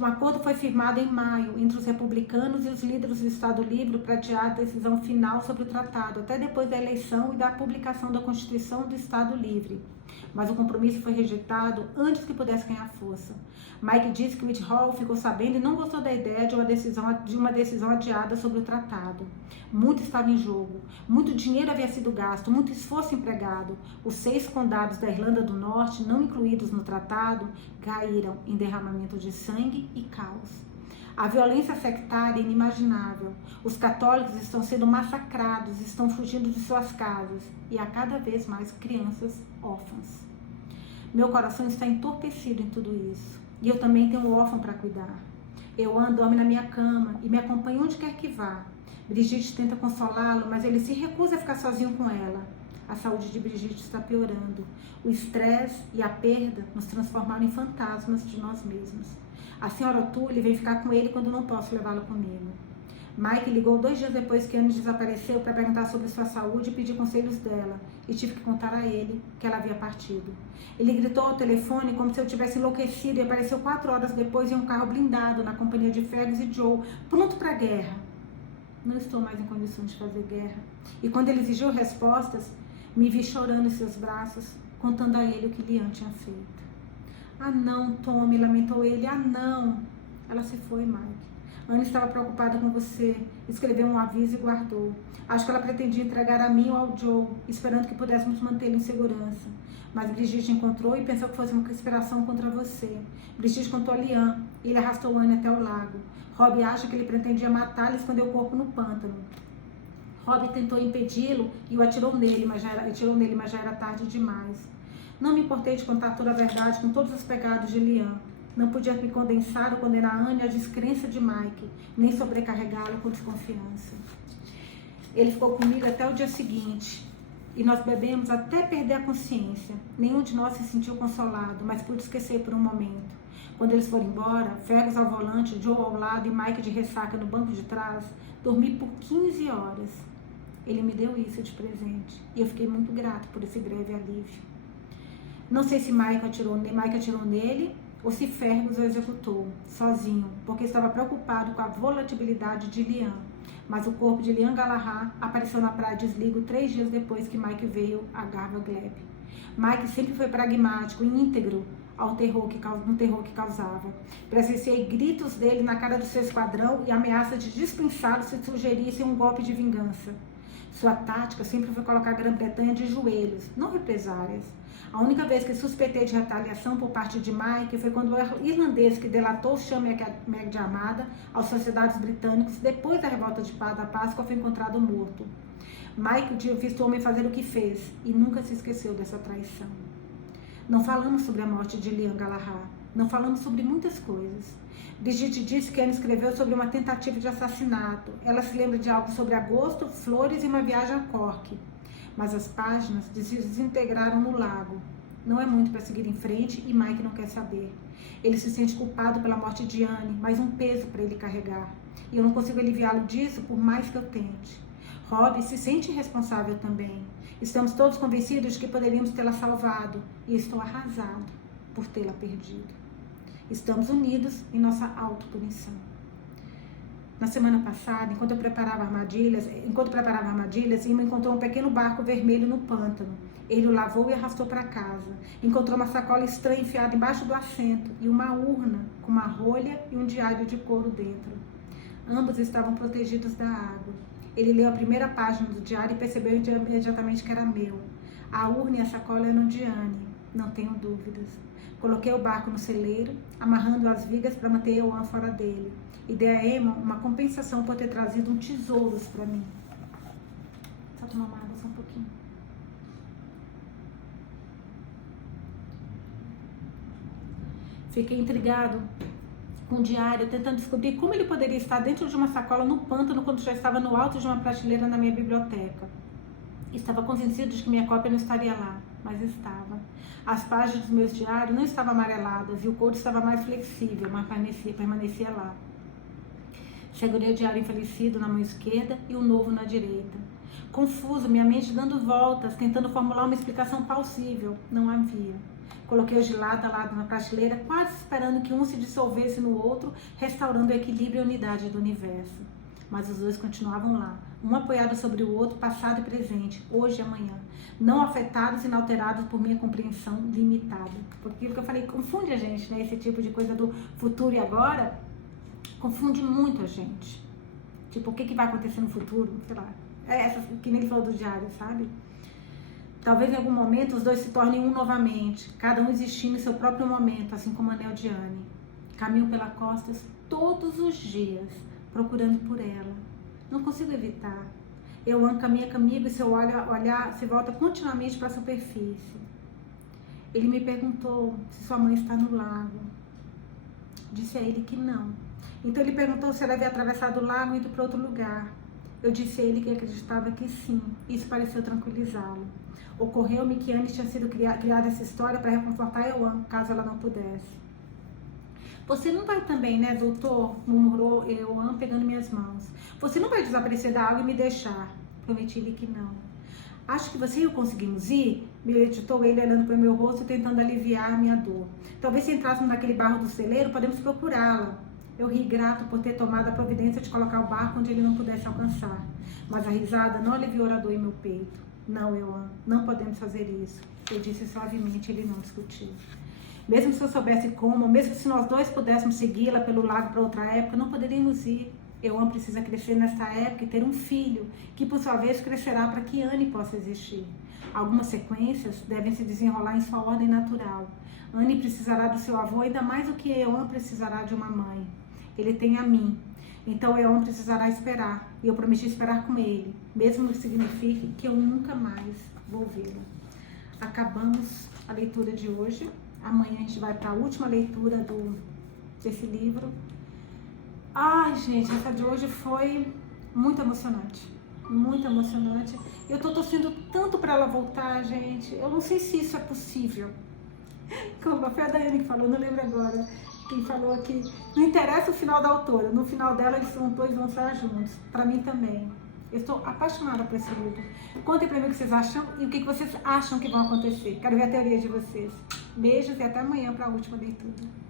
Um acordo foi firmado em maio entre os republicanos e os líderes do Estado Livre para adiar a decisão final sobre o tratado, até depois da eleição e da publicação da Constituição do Estado Livre. Mas o compromisso foi rejeitado antes que pudesse ganhar força. Mike disse que Whitehall ficou sabendo e não gostou da ideia de uma decisão adiada sobre o tratado. Muito estava em jogo, muito dinheiro havia sido gasto, muito esforço empregado. Os 6 condados da Irlanda do Norte, não incluídos no tratado, caíram em derramamento de sangue e caos. A violência sectária é inimaginável. Os católicos estão sendo massacrados, estão fugindo de suas casas e há cada vez mais crianças órfãs. Meu coração está entorpecido em tudo isso e eu também tenho um órfão para cuidar. Ioan dorme na minha cama e me acompanha onde quer que vá. Brigitte tenta consolá-lo, mas ele se recusa a ficar sozinho com ela. A saúde de Brigitte está piorando. O estresse e a perda nos transformaram em fantasmas de nós mesmos. A senhora O'Toole vem ficar com ele quando não posso levá-la comigo. Mike ligou 2 dias depois que Anne desapareceu para perguntar sobre sua saúde e pedir conselhos dela. E tive que contar a ele que ela havia partido. Ele gritou ao telefone como se eu tivesse enlouquecido e apareceu 4 horas depois em um carro blindado na companhia de Fergus e Joe, pronto para a guerra. Não estou mais em condições de fazer guerra. E quando ele exigiu respostas, me vi chorando em seus braços, contando a ele o que Lian tinha feito. Ah não, Tommy, lamentou ele, ah não. Ela se foi, Mike. Ana estava preocupada com você, escreveu um aviso e guardou. Acho que ela pretendia entregar a mim ou ao Joe, esperando que pudéssemos mantê-lo em segurança. Mas Brigitte encontrou e pensou que fosse uma conspiração contra você. Brigitte contou a Liam e ele arrastou Anne até o lago. Rob acha que ele pretendia matá-la e esconder o corpo no pântano. Rob tentou impedi-lo e o atirou nele, mas já era tarde demais. Não me importei de contar toda a verdade com todos os pecados de Liam. Não podia me condensar ou condenar Anne à descrença de Mike, nem sobrecarregá-lo com desconfiança. Ele ficou comigo até o dia seguinte, e nós bebemos até perder a consciência. Nenhum de nós se sentiu consolado, mas pude esquecer por um momento. Quando eles foram embora, Fergus ao volante, Joe ao lado e Mike de ressaca no banco de trás, dormi por 15 horas. Ele me deu isso de presente, e eu fiquei muito grato por esse breve alívio. Não sei se Mike atirou nele, ou se Fergus o executou, sozinho, porque estava preocupado com a volatilidade de Liam. Mas o corpo de Liam Gallagher apareceu na praia de Sligo 3 dias depois que Mike veio a Garva Glebe. Mike sempre foi pragmático e íntegro no terror que causava. Presenciei gritos dele na cara do seu esquadrão e ameaça de dispensá-lo se sugerisse um golpe de vingança. Sua tática sempre foi colocar a Grã-Bretanha de joelhos, não represálias. A única vez que suspeitei de retaliação por parte de Mike foi quando o irlandês que delatou o chão de Armada aos sociedades britânicos depois da revolta da Páscoa foi encontrado morto. Mike tinha visto o homem fazer o que fez e nunca se esqueceu dessa traição. Não falamos sobre a morte de Liam Gallagher. Não falamos sobre muitas coisas. Brigitte disse que Anne escreveu sobre uma tentativa de assassinato. Ela se lembra de algo sobre agosto, flores e uma viagem a Cork. Mas as páginas se desintegraram no lago. Não é muito para seguir em frente e Mike não quer saber. Ele se sente culpado pela morte de Anne, mas um peso para ele carregar. E eu não consigo aliviá-lo disso por mais que eu tente. Rob se sente responsável também. Estamos todos convencidos de que poderíamos tê-la salvado e estou arrasado por tê-la perdido. Estamos unidos em nossa autopunição. Na semana passada, enquanto preparava armadilhas, Emma encontrou um pequeno barco vermelho no pântano. Ele o lavou e arrastou para casa. Encontrou uma sacola estranha enfiada embaixo do assento e uma urna com uma rolha e um diário de couro dentro. Ambos estavam protegidos da água. Ele leu a primeira página do diário e percebeu imediatamente que era meu. A urna e a sacola eram de Anne, não tenho dúvidas. Coloquei o barco no celeiro, amarrando as vigas para manter Johan fora dele. E dei a Emma uma compensação por ter trazido tesouros para mim. Só tomar uma água só um pouquinho. Fiquei intrigado com o diário, tentando descobrir como ele poderia estar dentro de uma sacola no pântano quando já estava no alto de uma prateleira na minha biblioteca. Estava convencido de que minha cópia não estaria lá, mas estava. As páginas dos meus diários não estavam amareladas e o couro estava mais flexível, mas permanecia lá. Segurei o diário enfalecido na mão esquerda e o novo na direita. Confuso, minha mente dando voltas, tentando formular uma explicação plausível. Não havia. Coloquei-os de lado a lado na prateleira, quase esperando que um se dissolvesse no outro, restaurando o equilíbrio e a unidade do universo. Mas os dois continuavam lá, um apoiado sobre o outro, passado e presente, hoje e amanhã, não afetados e inalterados por minha compreensão limitada. Porque aquilo que eu falei, confunde a gente, né? Esse tipo de coisa do futuro e agora, confunde muito a gente. Tipo, o que vai acontecer no futuro, sei lá. É essa que nem ele falou do diário, sabe? Talvez em algum momento os dois se tornem um novamente, cada um existindo em seu próprio momento, assim como Anel de Anne. Caminho pela costas todos os dias, procurando por ela. Não consigo evitar. Johan caminha comigo e seu olhar se volta continuamente para a superfície. Ele me perguntou se sua mãe está no lago. Disse a ele que não. Então ele perguntou se ela havia atravessado o lago e ido para outro lugar. Eu disse a ele que acreditava que sim. Isso pareceu tranquilizá-lo. Ocorreu-me que Anne tinha sido criada essa história para reconfortar Johan, caso ela não pudesse. Você não vai também, né, doutor? Murmurou Johan, pegando minhas mãos. Você não vai desaparecer da água e me deixar? Prometi-lhe que não. Acho que você e eu conseguimos ir? Me editou ele, olhando para o meu rosto e tentando aliviar a minha dor. Talvez se entrássemos naquele barro do celeiro, podemos procurá-la. Eu ri grato por ter tomado a providência de colocar o barco onde ele não pudesse alcançar. Mas a risada não aliviou a dor em meu peito. Não, Johan, não podemos fazer isso. Eu disse suavemente, ele não discutiu. Mesmo se eu soubesse como, mesmo se nós dois pudéssemos segui-la pelo lado para outra época, não poderíamos ir. Euan precisa crescer nesta época e ter um filho, que por sua vez crescerá para que Anne possa existir. Algumas sequências devem se desenrolar em sua ordem natural. Anne precisará do seu avô ainda mais do que Euan precisará de uma mãe. Ele tem a mim. Então Euan precisará esperar. E eu prometi esperar com ele, mesmo que signifique que eu nunca mais vou vê-lo. Acabamos a leitura de hoje. Amanhã a gente vai para a última leitura desse livro. Ai, gente, essa de hoje foi muito emocionante. Muito emocionante. Eu tô torcendo tanto para ela voltar, gente. Eu não sei se isso é possível. Como foi a Daiane que falou, não lembro agora. Quem falou aqui. Não interessa o final da autora. No final dela, eles dois vão estar juntos. Para mim também. Eu estou apaixonada por esse livro. Contem para mim o que vocês acham e o que vocês acham que vão acontecer. Quero ver a teoria de vocês. Beijos e até amanhã para a última leitura.